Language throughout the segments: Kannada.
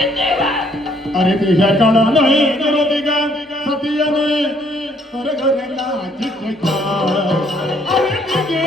अरे तुझ्या काळा नाही दिगा सतियाने घर नाचिका अरे दिगे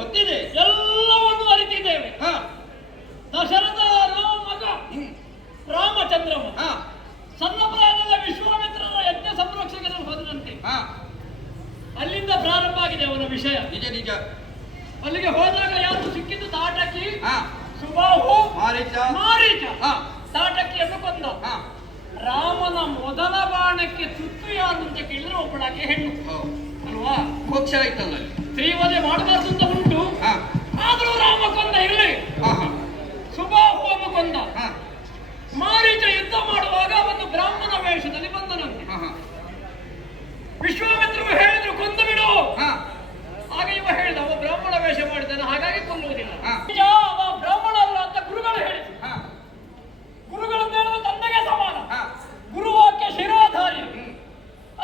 ಗೊತ್ತಿದೆ, ಎಲ್ಲವನ್ನು ಅರಿತಿದ್ದೇವೆ. ದಶರಥ ಮಗ ರಾಮಚಂದ್ರಮ ಸಣ್ಣ ಪ್ರಾಯದ ವಿಶ್ವಾಮಿತ್ರರ ಯಜ್ಞ ಸಂರಕ್ಷಕರನ್ನು ಹೋದಂತೆ ಅಲ್ಲಿಂದ ಪ್ರಾರಂಭ ಆಗಿದೆ ಅವನ ವಿಷಯ. ನಿಜ ನಿಜ. ಅಲ್ಲಿಗೆ ಹೋದಾಗ ಯಾರು ಸಿಕ್ಕಿದ್ದು? ತಾಟಕಿ, ಸುಬಾಹು, ಮಾರೀಚ. ತಾಟಕಿಯನ್ನು ಕೊಂದ. ರಾಮನ ಮೊದಲ ಬಾಣಕ್ಕೆ ತುತ್ತು ಯಾರು ಅಂತ ಕೇಳಿದ್ರೆ ಒಬ್ಬಳಾಕೆ ಹೆಣ್ಣು ಅಲ್ವಾ? ಮೋಕ್ಷ ಆಯ್ತಲ್ಲ. ಸ್ತ್ರೀವಧೆ ಮಾಡಬಾರ್ದು ಅಂತ ಉಂಟು, ಆದ್ರೂ ರಾಮ ಕೊಂದ. ಇರಲಿ, ಸುಬಾಹುವನ್ನು ಕೊಂದ. ಮಾರೀಚ ಯುದ್ಧ ಮಾಡುವಾಗ ಒಂದು ಬ್ರಾಹ್ಮಣ ವೇಷದಲ್ಲಿ ಬಂದನಂತೆ. ವಿಶ್ವಾಮಿತ್ರರು ಹೇಳಿದ್ರು ಕೊಂದು ಬಿಡು. ಆಗ ಇವ ಹೇಳಿದ, ಅವ ಬ್ರಾಹ್ಮಣ ವೇಷ ಮಾಡಿದ್ದಾನೆ, ಹಾಗಾಗಿ ಕೊಲ್ಲುವುದಿಲ್ಲ. ಅವ ಬ್ರಾಹ್ಮಣ ಅಲ್ಲ ಅಂತ ಗುರುಗಳು ಹೇಳಿದ್ರು. ಗುರುಗಳಂತ ಹೇಳಿದ್ರೆ ತಂದೆಗೆ ಸಮಾನ, ಗುರುವಾಕ್ಯ ಶಿರೋಧಾರ್ಯ.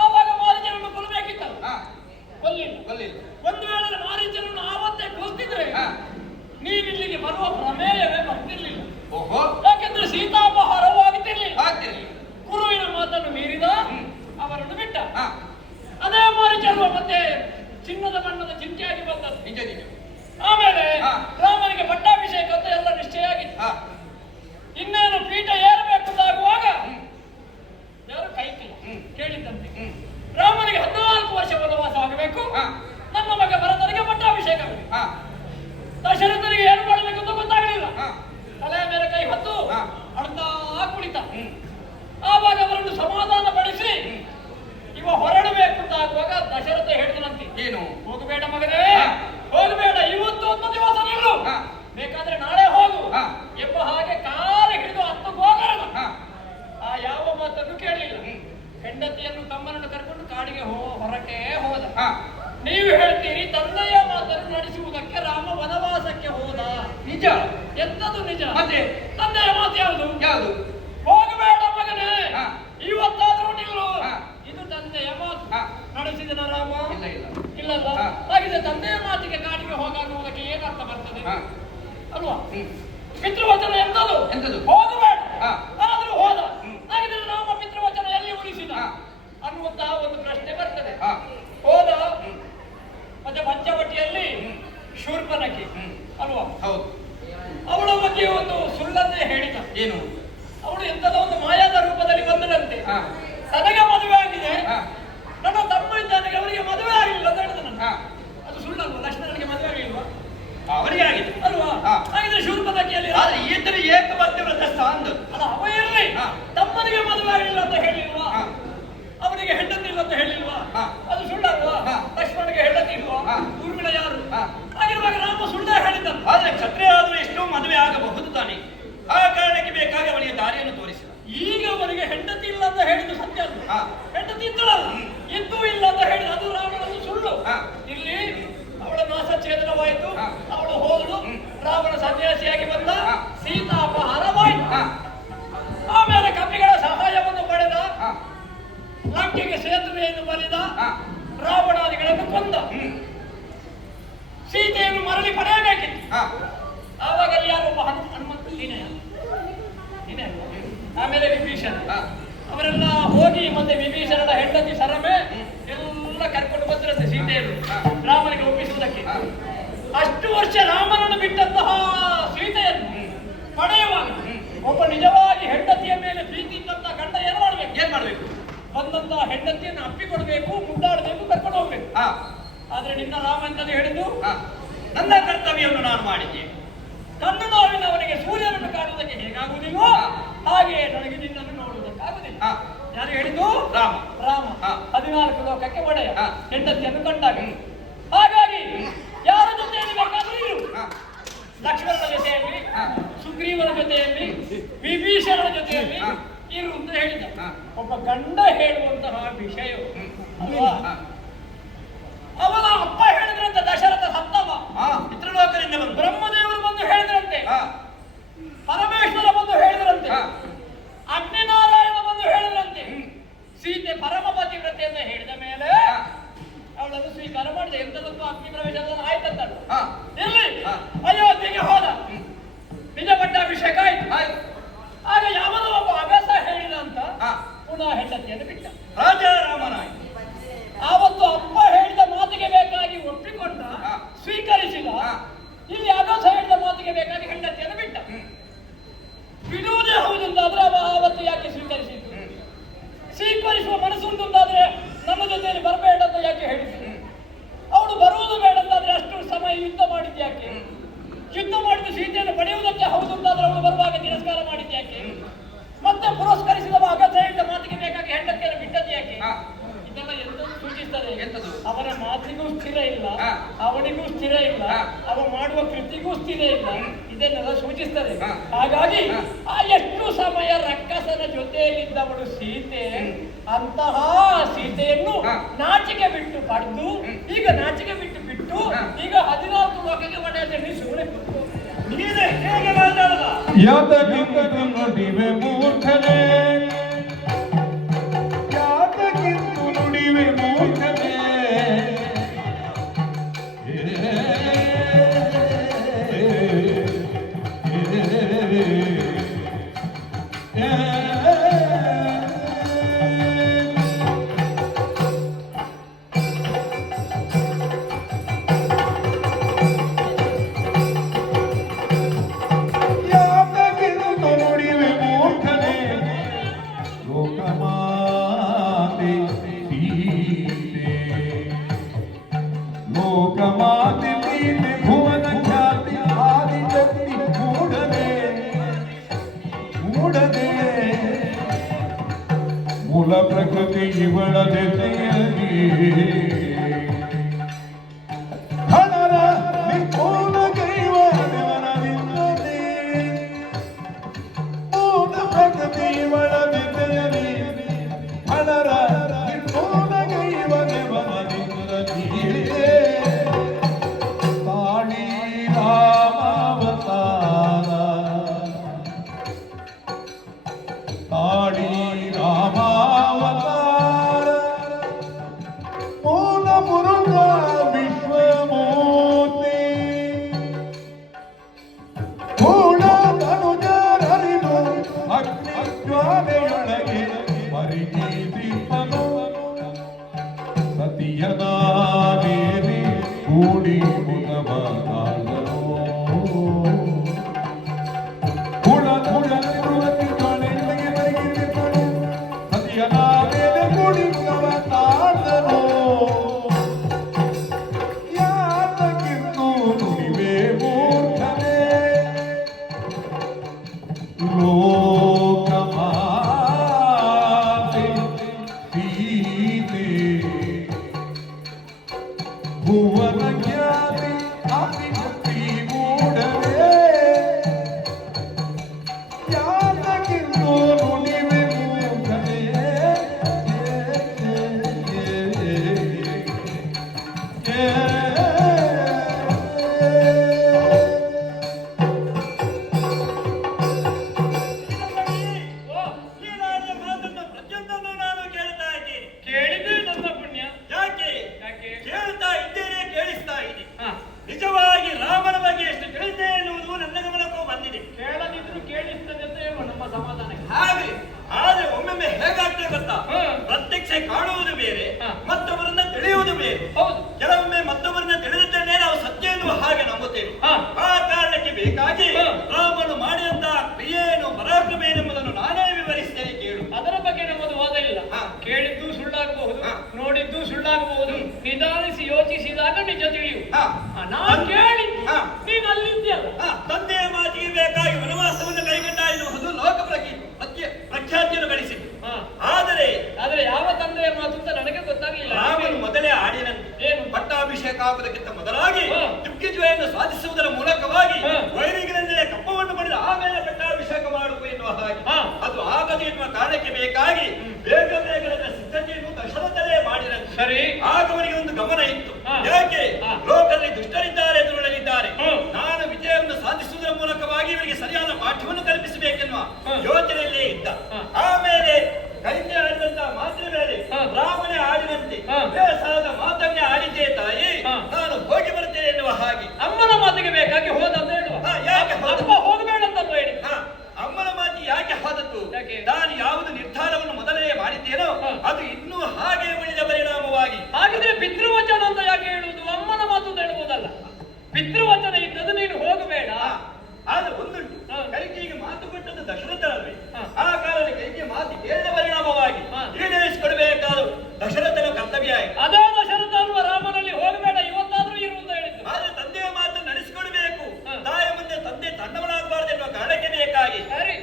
ಆವಾಗ ಮಾರೀಚನನ್ನು ಕೊಲ್ಲಬೇಕಿತ್ತಲ್ಲ, ಕೊಲ್ಲಿಲ್ಲ. ಒಂದು ವೇಳೆ ಮಾರೀಚನನ್ನು ಆವತ್ತೇ ಕೊಲ್ತಿದ್ರೆ ನೀವಿಲ್ಲಿಗೆ ಬರುವ ಪ್ರಮೇಯವೇ ಬರ್ತಿರ್ಲಿಲ್ಲ. ಯಾಕೆಂದ್ರೆ ಸೀತಾಪಹಾರವಾಗುತ್ತಿರ್ಲಿಲ್ಲ. ಗುರುವಿನ ಮಾತನ್ನು ಮೀರಿದ, ಅವರನ್ನು ಬಿಟ್ಟ. ಅದೇ ಮಾರೀಚನು ಮತ್ತೆ ಚಿನ್ನದ ಬಣ್ಣದ ಚಿಂತೆಯಾಗಿ ಬಂದದ್ದು. ನಿಜ ನಿಜ. ಆಮೇಲೆ ರಾಮನಿಗೆ ಪಟ್ಟಾಭಿಷೇಕ ಅಂತ ಎಲ್ಲ ನಿಶ್ಚಯ ಆಗಿತ್ತು. ಇನ್ನೇನು ಪೀಠ ಏರಬೇಕು ಅಂತಾಗುವಾಗ ಯಾರು ಕೈಕಿ ಕೇಳಿದ್ದಂತೆ, ರಾಮನಿಗೆ 14 ವರ್ಷ ವನವಾಸ ಆಗಬೇಕು, ನನ್ನ ಮಗ ಭರತನಿಗೆ ಪಟ್ಟಾಭಿಷೇಕ ಆಗಬೇಕು. ದಶರಥನಿಗೆ ಏನು ಮಾಡಬೇಕು ಅಂತ ಗೊತ್ತಾಗಲಿಲ್ಲ. ತಲೆಯ ಮೇಲೆ ಕೈ ಹೊತ್ತು ಅಳ್ತಾ ಕುಳಿತ. ಆವಾಗ ಅವರನ್ನು ಸಮಾಧಾನ ಪಡಿಸಿ ಇವ ಹೊರಡಬೇಕು ಅಂತ ಆಗುವಾಗ ದಶರಥ ಹೇಳಿದನಂತೆ, ಏನು? ಹೋಗಬೇಡ ಮಗನೇ, ಹೋಗಬೇಡ, ಇವತ್ತು ಒಂದು ದಿವಸ ನಿಲ್ಲು, ಬೇಕಾದ್ರೆ ನಾಳೆ ಹೋಗು ಎಂಬ ಹಾಗೆ ಕಾಲ ಹಿಡಿದು 10 ಗೋಗರಣ. ಆ ಯಾವ ಮಾತನ್ನು ಕೇಳಲಿಲ್ಲ. ಹೆಂಡತಿಯನ್ನು ತಮ್ಮನನ್ನು ಕರ್ಕೊಂಡು ಕಾಡಿಗೆ ಹೊರಟೇ ಹೋದ. ನೀವು ಹೇಳ್ತೀರಿ ತಂದೆಯ ಮಾತನ್ನು ನಡೆಸುವುದಕ್ಕೆ ರಾಮ ವನವಾಸಕ್ಕೆ ಹೋದ. ನಿಜ. ಎಂತದು ನಿಜ? ಮತ್ತೆ ತಂದೆಯ ಮಾತು ಯಾವುದು? ಯಾವುದು? ಹೋಗಬೇಡ ಮಗನೇ, ಇವತ್ತಾದ್ರೂ ನಿಲ್ಲು. ಇದು ತಂದೆಯ ಮಾತು. ನಡೆಸಿದನ ರಾಮ? ಇಲ್ಲಲ್ಲ. ಹಾಗಿದ್ರೆ ತಂದೆಯ ಮಾತಿಗೆ ಕಾಡಿಗೆ ಹೋಗುವುದಕ್ಕೆ ಏನರ್ಥ ಬರ್ತದೆ ಅಲ್ವಾ? ಪಿತೃವಚನ ಎಂತದು? ಹೋಗಬೇಡ, ಆದ್ರೂ ಹೋದ. ಹಾಗಿದ್ರೆ ರಾಮ ಪಿತೃವಚನ ಎಲ್ಲಿ ಉಳಿಸಿದ ಅನ್ನುವಂತಹ ಒಂದು ಪ್ರಶ್ನೆ ಬರ್ತದೆ. ಹೋದ, ಮತ್ತೆ ಪಂಚವಟಿಯಲ್ಲಿ ಶೂರ್ಪನಖಿ ಅಲ್ವಾ? ಹೌದು. ಅವಳ ಬಗ್ಗೆ ಒಂದು ಸುಳ್ಳನ್ನೇ ಹೇಳಿದ. ಏನು? ಅವಳು ಎಂತದ ಒಂದು ಮಾಯಾದ ರೂಪದಲ್ಲಿ ಬಂದದಂತೆ. ತನಗೆ ಮದುವೆ ಆಗಿದೆ, ನನ್ನ ತಮ್ಮ ಇದ್ದಾನೆ, ಅವರಿಗೆ ಮದುವೆ ಆಗಿಲ್ಲ ಅಂತ ಹೇಳಿದ. ನನ್ನ ಅದು ಸುಳ್ಳಲ್ವ? ಲಕ್ಷ್ಮಣನಿಗೆ ಮದುವೆ ಆಗಿಲ್ವಾ? ಅವರಿಗೆ ಆಗಿದೆ ಅಲ್ವಾ? ಹಾಗಿದ್ರೆ ಶೂರ್ಪನಖಿಯಲ್ಲಿ ಈತನ ಏಕಪತ್ನಿವ್ರತ ಅಂದು ಅಲ್ಲ, ಅವ ಇರಲಿ, ತಮ್ಮನಿಗೆ ಮದುವೆ ಆಗಿಲ್ಲ ಅಂತ ಹೇಳಿಲ್ವಾ? ಅವನಿಗೆ ಹೆಂಡತಿ ಇಲ್ಲ ಅಂತ ಹೇಳಿಲ್ವಾ? ಅದು ಸುಳ್ಳಲ್ವಾ? ಲಕ್ಷ್ಮಣನಿಗೆ ಹೆಂಡತಿ ಇಲ್ವಾ? ಊರ್ಮಿಳ ಯಾರು? ಹಾಗಿರುವಾಗ ರಾಮ ಸುಳ್ಳೇ ಹೇಳಿದ್ದ. ಆದ್ರೆ ಕ್ಷತ್ರಿಯ ಆದ್ರೂ ಎಷ್ಟೋ ಮದುವೆ ಆಗಬಹುದು ತಾನೆ. ಆ ಕಾರಣಕ್ಕೆ ಬೇಕಾಗಿ ಅವನಿಗೆ ದಾರಿಯನ್ನು ತೋರಿಸಿದ. ಈಗ ಅವನಿಗೆ ಹೆಂಡತಿ ಇಲ್ಲ ಅಂತ ಹೇಳಿದ್ದು ಸತ್ಯ ಅಲ್ಲ. ಹೆಂಡತಿ ಇದ್ದಳಲ್ಲ, ಇದ್ದೂ ಇಲ್ಲ ಅಂತ ಹೇಳಿದ, ಅದು ರಾವಣನ ಸುಳ್ಳು. ಇಲ್ಲಿ ಅವಳ ನಾಸಛೇದನವಾಯಿತು, ಅವಳು ಹೋದಳು, ರಾವಣ ಸನ್ಯಾಸಿಯಾಗಿ ಬಂದ, ಸೀತಾಪಹಾರವಾಯಿತು. ಆಮೇಲೆ ಕಪಿಗಳ ಸಹಾಯವನ್ನು ಪಡೆದ, ಲಂಕೆಗೆ ಸೇತುವೆಯನ್ನು ಬಲಿದ, ರಾವಣಾದಿಗಳನ್ನು ಕೊಂದ. ಸೀತೆಯನ್ನು ಮರಳಿ ಪಡೆಯಬೇಕಿತ್ತು. ಆವಾಗ ಅಲ್ಲಿ ಯಾರೊಬ್ಬ ಹನುಮಂತ, ನೀನೇ ಆಮೇಲೆ ವಿಭೀಷಣ ಅವರೆಲ್ಲ ಹೋಗಿ ಮತ್ತೆ ವಿಭೀಷಣನ ಹೆಂಡತಿ ಸರಮೆ ಎಲ್ಲ ಕರ್ಕೊಂಡು ಬಂದ್ರಂತೆ ಸೀತೆಯನ್ನು ರಾಮನಿಗೆ ಒಪ್ಪಿಸುವುದಕ್ಕೆ. ಅಷ್ಟು ವರ್ಷ ರಾಮನನ್ನು ಬಿಟ್ಟಂತಹ ಸೀತೆಯನ್ನು ಪಡೆಯುವಾಗ ಒಬ್ಬ ನಿಜವಾಗಿ ಹೆಂಡತಿಯ ಮೇಲೆ ಪ್ರೀತಿ ಇದ್ದಂತಹ ಗಂಡ ಏನ್ ಮಾಡ್ಬೇಕು? ಬಂದಂತಹ ಹೆಂಡತಿಯನ್ನು ಅಪ್ಪಿಕೊಡ್ಬೇಕು, ಮುದ್ದಾಡಬೇಕು, ಕರ್ಕೊಂಡು ಹೋಗ್ಬೇಕು. ಆದ್ರೆ ನಿನ್ನ ರಾಮ ಎಂತದ್ದು ಹೇಳಿದ್ದು, ನನ್ನ ಕರ್ತವ್ಯವನ್ನು ನಾನು ಮಾಡಿದ್ದೆ. ಕಣ್ಣು ನೋವಿನವನಿಗೆ ಸೂರ್ಯನನ್ನು ಕಾಣುವುದಕ್ಕೆ ಹೇಗಾಗುವುದಿಲ್ವೋ ಹಾಗೆ ನನಗೆ ನಿನ್ನನ್ನು ನೋಡುವುದಕ್ಕಾಗುವುದಿಲ್ಲ. ಯಾರು ಹೇಳಿದ್ದು? ರಾಮ. 14 ಲೋಕಕ್ಕೆ ಒಡೆಯ ಹೆಂಡತಿಯನ್ನು ಕಂಡಾಗ. ಹಾಗಾಗಿ ಯಾರ ಜೊತೆಯಲ್ಲಿ ಬೇಕಾದ್ರೂ ಇರು, ಲಕ್ಷ್ಮಣನ ಜೊತೆಯಲ್ಲಿ, ಸುಗ್ರೀವನ ಜೊತೆಯಲ್ಲಿ, ವಿಭೀಷಣನ ಜೊತೆಯಲ್ಲಿ ಇರು ಅಂತ ಹೇಳಿದ. ಒಬ್ಬ ಗಂಡ ಹೇಳುವಂತಹ ವಿಷಯ ಅಲ್ವಾ? ಅವನ ಅಪ್ಪ ಹೇಳಿದ್ರಂತೆ, ದಶರಥ ಸತ್ತವ, ಪಿತೃಲೋಕದಿಂದ ಬಂದು ಬ್ರಹ್ಮದೇವರು ಬಂದು ಹೇಳಿದ್ರಂತೆ, ಪರಮೇಶ್ವರ ಬಂದು ಹೇಳಿದ್ರಂತೆ, ಅಗ್ನಿನಾರಾಯಣ ಬಂದು ಹೇಳಿದ್ರಂತೆ. ಸೀತೆ ಪರಮ ಪತಿವ್ರತೆ ಅಂತ ಹೇಳಿದ ಮೇಲೆ ಅವಳನ್ನು ಸ್ವೀಕಾರ ಮಾಡಿದೆ. ಎಂತದಕ್ಕೂ ಅಗ್ನಿ ಪ್ರವೇಶ ಆಯ್ತಂತ ಇಲ್ಲಿ ಅಯೋಧ್ಯೆಗೆ ಹೋದ, ನಿಜ ಪಟ್ಟಾಭಿಷೇಕ ಆಯ್ತು. ಆಗ ಯಾವನೋ ಒಬ್ಬ ಅಭ್ಯಾಸ ಹೇಳಿದ ಅಂತ ಪುನಃ ಹೆಂಡತಿಯನ್ನು ಬಿಟ್ಟ. ರಾಜಾರಾಮನಾಯ್ತು. ಆವತ್ತು ಅಪ್ಪ ಹೇಳಿದ ಮಾತಿಗೆ ಬೇಕಾಗಿ ಒಪ್ಪಿಕೊಂಡ, ಸ್ವೀಕರಿಸಿದ. ಇಲ್ಲಿ ಅಭ್ಯಾಸ ಹೇಳಿದ ಮಾತಿಗೆ ಬೇಕಾಗಿ ಹೆಂಡತಿಯನ್ನು ಬಿಟ್ಟ. ಬಿಡುವುದೇ ಹೌದಂತಾದ್ರೆ ಆವತ್ತು ಯಾಕೆ ಸ್ವೀಕರಿಸಿದ್ದು? ಸ್ವೀಕರಿಸುವ ಮನಸ್ಸುಂಟಾದ್ರೆ ನಮ್ಮ ಜೊತೆಯಲ್ಲಿ ಬರಬೇಡ ಅಂತ ಯಾಕೆ ಹೇಳಿದ್ರು? ಅವಳು ಬರುವುದು ಬೇಡ ಅಂತಾದ್ರೆ ಅಷ್ಟು ಸಮಯ ಯುದ್ಧ ಮಾಡಿದ್ ಯಾಕೆ? ಯುದ್ಧ ಮಾಡಿದ ಸೀತೆಯನ್ನು ಪಡೆಯುವುದಕ್ಕೆ ಹೌದು ಅಂತಾದ್ರೆ ಅವಳು ಬರುವಾಗ ತಿರಸ್ಕಾರ ಮಾಡಿದ್ ಯಾಕೆ? ಮತ್ತೆ ಪುರಸ್ಕರಿಸಿದ ಅಗತ್ಯ ಹೇಳಿದ ಮಾತಿಗೆ ಬೇಕಾಗಿ ಹೆಂಡತಿಯನ್ನು ಬಿಟ್ಟದ್ದು ಯಾಕೆ? ಇದೆಲ್ಲ ಎಂತ ಸೂಚಿಸ್ತದೆ? ಅವನ ಮಾತಿಗೂ ಸ್ಥಿರ ಇಲ್ಲ, ಅವನಿಗೂ ಸ್ಥಿರ ಇಲ್ಲ, ಅವ ಮಾಡುವ ಕೃತಿಗೂ ಸ್ಥಿರ ಇಲ್ಲ. ಇದನ್ನೆಲ್ಲ ಸೂಚಿಸ್ತದೆ. ಹಾಗಾಗಿ ಎಷ್ಟು ಸಮಯ ರಕ್ಕಸನ ಜೊತೆಯಲ್ಲಿದ್ದವಳು ಸೀತೆ, ಅಂತಹ ಸೀತೆಯನ್ನು ನಾಚಿಕೆ ಬಿಟ್ಟು ಪಡೆದು, ಈಗ ನಾಚಿಕೆ ಬಿಟ್ಟು ಈಗ 14 ಲೋಕಕ್ಕೆ ಒಡೆಯದಲ್ಲಿ ಸುಮ್ಮನೆ ನೀನೇ ಹೇಗೆ ಮಾತಾಡಲ್ಲ? ಯಾತಕ್ಕಿಂತ ನುಡಿವೆ ಮೂರ್ಖನೇ, ಯಾತಕ್ಕಿಂತ ನುಡಿವೆ ಮೂರ್ಖನೇ, ಲೋಕಮಾತೆ ಸೀತೆ ಭುವನ ಖ್ಯಾತಿ ಆದಿಶಕ್ತಿ ಮೂಡದೆ ಮೂಲ ಪ್ರಕೃತಿ ಇವಳ ಜೊತೆಯಲ್ಲಿ ಹಣರ ನಿರ್ಮೂಲ ಕೈವಾರವನವಿಲ್ಲದೆ ಮೂಲ ಪ್ರಕೃತಿ ಇವಳ ಜೊತೆಯಲ್ಲಿ ಹಣರ ನಿರ್ಮೂಲ ಕೈವನವನವಿಲ್ಲದೆ ತಾಡಿ ರಾಮಾವತಾರ ಮೂಲ ಮುರುಘ ವಿಶ್ವಮೂರ್ತಿ ಪೂರ್ಣ ತನುಜರಿದು ಅಗ್ನಿ ಜ್ವಾಲೆಯೊಳಗೆ ಪರಿಗೀತಿಪನು ಸತಿಯನಾದೇವಿ ಕೂಡಿ ಮುಖವಾದನು ಭುವನ ಖ್ಯಾತಿ ಗೊತ್ತಾಗಬಹುದು. ನಿಧಾನಿಸಿ ಯೋಚಿಸಿದಾಗ ನಿಜ ತಿಳಿಯು. ಹಾ. ನಾನು ಕೇಳಿ ಹಾ. ನೀನು ಅಲ್ಲಿದ್ಯಲ್ಲ. ತಂದೆಯ ಮಾತಿಗೆ ಬೇಕಾಗಿ ವನವಾಸವನ್ನು ಕೈಗೊಂಡ ಎನ್ನುವುದು ಲೋಕ ಪ್ರಖ್ಯಾತಿಯನ್ನು ಗಳಿಸಿತು. ಆದರೆ ಯಾವ ತಂದೆಯ ಮಾತು ಅಂತ ನನಗೆ ಗೊತ್ತಾಗಲಿಲ್ಲ. ರಾಮನು ಮೊದಲೇ ಆಡಿನಂತೆ ಏನು? ಪಟ್ಟಾಭಿಷೇಕ ಆಗುವುದಕ್ಕಿಂತ ಮೊದಲಾಗಿ ಹಾ. ದಿಗ್ವಿಜಯವನ್ನು ಸಾಧಿಸುವುದರ ಮೂಲಕವಾಗಿ ಹಾ. ವೈರಿಗಳನ್ನೇ ಕಪ್ಪವನ್ನು ಪಡೆದು ಆಮೇಲೆ ಪಟ್ಟಾಭಿಷೇಕ ಮಾಡುವ ಎನ್ನುವ ಹಾಗೆ ಹಾ. ಅದು ಆಗದು ಎನ್ನುವ ಕಾರಣಕ್ಕೆ ಬೇಕಾಗಿ ಬೇಗ ಬೇಗದ ಸಿದ್ಧತೆಯನ್ನು ದಶರಥನೇ ಮಾಡಿರಂತೆ. ಸರಿ. ಆಗ ಅವನಿಗೆ ಒಂದು ಗಮನ ಇತ್ತು. ಹಾ. ಯಾಕೆ ಹಾ. ಲೋಕದಲ್ಲಿ ದುಷ್ಟರಿದ್ದಾರೆ, ದುರುಳರಿದ್ದಾರೆ. ಹ್ಮ್. ನಾನು ವಿಜಯವನ್ನು ಸಾಧಿಸುವುದರ ಮೂಲಕವಾಗಿ ಇವರಿಗೆ ಸರಿಯಾದ ಪಾಠವನ್ನು ಕಲ್ಪಿಸಬೇಕೆನ್ನುವ ಹ್ಮ್. ಯೋಚನೆಯಲ್ಲೇ ಇದ್ದ. ಹಾ. ಆಮೇಲೆ ಕೈಗೆ ಆಡಿದಂತಹ ಮಾತಿನ ಮೇಲೆ ಹಾ. ರಾಮನೇ ಆಡಿದಂತೆ ಹಾ. ಬೇಸಾದ ಮಾತನ್ನೇ ಆಡಿದ್ದೆ ತಾಯಿ, ಹಾ. ನಾನು ಹೋಗಿ ಬರ್ತೇನೆ ಎನ್ನುವ ಹಾಗೆ. ಅಮ್ಮನ ಮಾತಿಗೆ ಬೇಕಾಗಿ ಹೋದಂತ ಹೇಳುವ. ಹಾ, ಯಾಕೆ ಹೋದ? ಅಪ್ಪ ಹೋಗಬೇಡ ಅಂತ ಹೇಳಿ. ಹಾ, ಅಮ್ಮನ ಮಾತಿ ಯಾಕೆ ಹೋದದ್ದು? ಯಾಕೆ? ನಾನು ಯಾವುದು ನಿರ್ಧಾರವನ್ನು ಮೊದಲೇ ಮಾಡಿದ್ದೇನೋ ಹಾ. ಅದು ಇನ್ನೂ ಹಾಗೆ ಉಳಿದ ಪರಿಣಾಮವಾಗಿ. ಹಾಗಿದ್ರೆ ಪಿತೃವಚನ ಅಂತ ಯಾಕೆ ಹೇಳುವುದು? ಅಮ್ಮನ ಮಾತು ಅಂತ ಹೇಳ್ಬೋದಲ್ಲ. ಪಿತೃವಚನ ಇದ್ದದ್ದು ನೀನು ಹೋಗಬೇಡ. ಆದ್ರೆ ಒಂದುಂಟು, ಹಾ. ಕೈಕೆಗೆ ಮಾತು ಕೊಟ್ಟದ್ದು ದಶರಥ ಅಲ್ವೇ? ಹಾ. ಆ ಕಾರಣ ಕೈಗೆ ಮಾತು ಕೇಳಿದ ಪರಿಣಾಮವಾಗಿ ಹಾ. ಈಡೇರಿಸಿಕೊಡಬೇಕಾದ ದಶರಥನ ಕರ್ತವ್ಯ ಆಯಿತು. ಅದೇ ದಶರಥ ಅಲ್ವಾ ರಾಮನಲ್ಲಿ ಹೋಗಬೇಡ ಇವತ್ತಾದ್ರೂ ಇರು ಅಂತ ಹೇಳಿದ್ದು. ಆದ್ರೆ ತಂದೆಯ ಮಾತನ್ನು ನಡೆಸಿಕೊಡಬೇಕು. ಹಾ. ತಾಯ ಮುಂದೆ ತಂದೆ ತನ್ನವನಾಗಬಾರದು ಎನ್ನುವ ಕಾರಣಕ್ಕೆ ಬೇಕಾಗಿ ಸರಿ.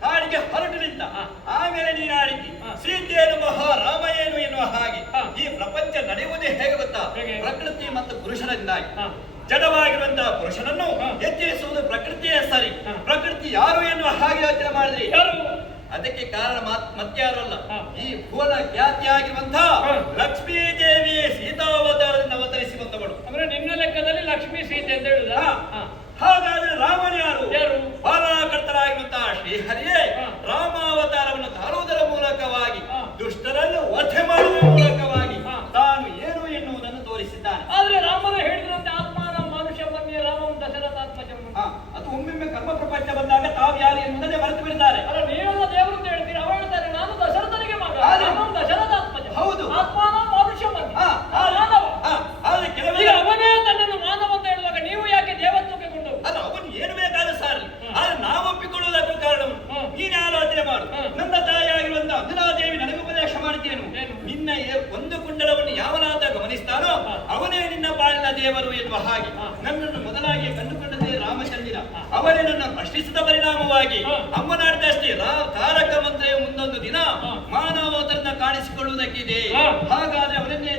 ಕಾಡಿಗೆ ಹೊರಟು ನಿಂತ. ಹಾ. ಆಮೇಲೆ ನೀನು ಆಡಿದ್ದಿ ಹಾ. ಸೀತೆಯನ್ನು ಮಹಾ ರಾಮ ಏನು ಎನ್ನುವ ಹಾಗೆ. ಹಾ. ಈ ಪ್ರಪಂಚ ನಡೆಯುವುದೇ ಹೇಗೆ ಗೊತ್ತಾ? ಹೇಗೆ? ಪ್ರಕೃತಿ ಮತ್ತು ಪುರುಷರಿಂದಾಗಿ. ಹಾ. ಜಡವಾಗಿರುವಂತಹ ಪುರುಷನನ್ನು ಹಾ. ಎಚ್ಚರಿಸುವುದು ಪ್ರಕೃತಿಯೇ ಸರಿ. ಹಾ. ಪ್ರಕೃತಿ ಯಾರು ಎನ್ನುವ ಹಾಗೆ ಯೋಚನೆ ಮಾಡಿದ್ರಿ. ಯಾರು? ಅದಕ್ಕೆ ಕಾರಣ ಮತ್ಯಾರು ಅಲ್ಲ, ಹಾ. ಈ ಭುವನ ಖ್ಯಾತಿಯಾಗಿರುವಂತಹ ಹಾ. ಲಕ್ಷ್ಮೀ ದೇವಿಯೇ ಸೀತಾವತಾರದಿಂದ ಅವತರಿಸಿ ಬಂದವಳು. ಅಂದ್ರೆ ನಿನ್ನ ಲೆಕ್ಕದಲ್ಲಿ ಲಕ್ಷ್ಮೀ ಸೀತೆ ಅಂತ ಹೇಳುದಾ? ಹಾ. ಹಾಗಾದ್ರೆ ರಾಮನ ಯಾರು? ಯಾರು? ಬಾಲಾಕರ್ತರಾಗಿರುವಂತಹ ಶ್ರೀಹರಿಯೇ ಹಾ. ರಾಮಾವತಾರವನ್ನು ತಾಳುವುದರ ಮೂಲಕವಾಗಿ ಹಾ. ದುಷ್ಟರನ್ನು ವಧೆ ಮಾಡುವ ಮೂಲಕವಾಗಿ ಹಾ. ತಾನು ಏನು ಎನ್ನುವುದನ್ನು ತೋರಿಸಿದ್ದಾನೆ. ಆದ್ರೆ ರಾಮನು ಹೇಳಿದಂತೆ ಆತ್ಮಾನ ಮನುಷ್ಯ ಬಂದಿಯ ರಾಮಂ ದಶರಥಾತ್ಮಜಂ. ಅದು ಒಮ್ಮೊಮ್ಮೆ ಕರ್ಮ ಪ್ರಪಂಚ ಬಂದಾಗ ತಾವು ಯಾರು ಎನ್ನುವುದನ್ನೇ ಮರೆತು ಬಿಡ್ತಾರೆ. ಅಲ್ಲ ನೀವೆಲ್ಲ ದೇವರು ಅಂತ ಹೇಳ್ತೀರಿ, ಅವ ಹೇಳ್ತಾರೆ ನಾನು ದಶರಥನಿಗೆ ಮಗ, ಆದ್ರೆ- ರಾಮಂ ದಶರಥಾತ್ಮಜ. ಹೌದು. ಆತ್ಮಾನ ಮನುಷ್ಯ ಬಂದಿ. ಹಾ. ಮಾನವ. ಆದ್ರೆ ಈಗ ಕೆಲವರಿಗೆ ಅವನೇ ತನ್ನನ್ನು ಮಾನವ ಅಂತ ಹೇಳುವಾಗ ನೀವು ಯಾಕೆ ದೇವತ್ವಕ್ಕೆ ಕೊಂಡು? ಅದು ಅವನು ಏನು ಬೇಕಾದ್ರೂ ಸಾರಲಿ. ಹ್ಮ್. ಆದ್ರೆ ನಾವು ಒಪ್ಪಿಕೊಳ್ಳುವುದಕ್ಕೂ ಕಾರಣವನ್ನು ಹ್ಮ್. ನೀನೇ ಆಲೋಚನೆ ಮಾಡು. ಹ್ಮ್. ನನ್ನ ತಾಯಿಯಾಗಿರುವಂತಹ ಅಂಜನಾದೇವಿ ನನಗೆ ಉಪದೇಶ ಮಾಡಿದ್ದೇನು? ಏನು? ನಿನ್ನ ಒಂದು ಕುಂಡಲವನ್ನು ಯಾವನಾದ ಗಮನಿಸ್ತಾನೋ ಹಾ. ಅವನೇ ನಿನ್ನ ಬಾಳಿನ ದೇವರು ಎನ್ನುವ ಹಾಗೆ. ಹಾ. ನನ್ನನ್ನು ಮೊದಲಾಗಿ ಕಂಡುಕೊಂಡದೇ ರಾಮಚಂದ್ರ. ಅವರೇ ನನ್ನ ಪ್ರಶ್ನಿಸಿದ ಪರಿಣಾಮವಾಗಿ ಹಾ. ಅಮ್ಮನಾಡಿದಷ್ಟೇ ತಾರಕ ಮಂತ್ರಿಯ ಮುಂದೊಂದು ದಿನ ಹಾ. ಮಾನವತರನ್ನ ಕಾಣಿಸಿಕೊಳ್ಳುವುದಕ್ಕಿದೆ. ಹಾ. ಹಾಗಾದ್ರೆ ಅವರನ್ನೇ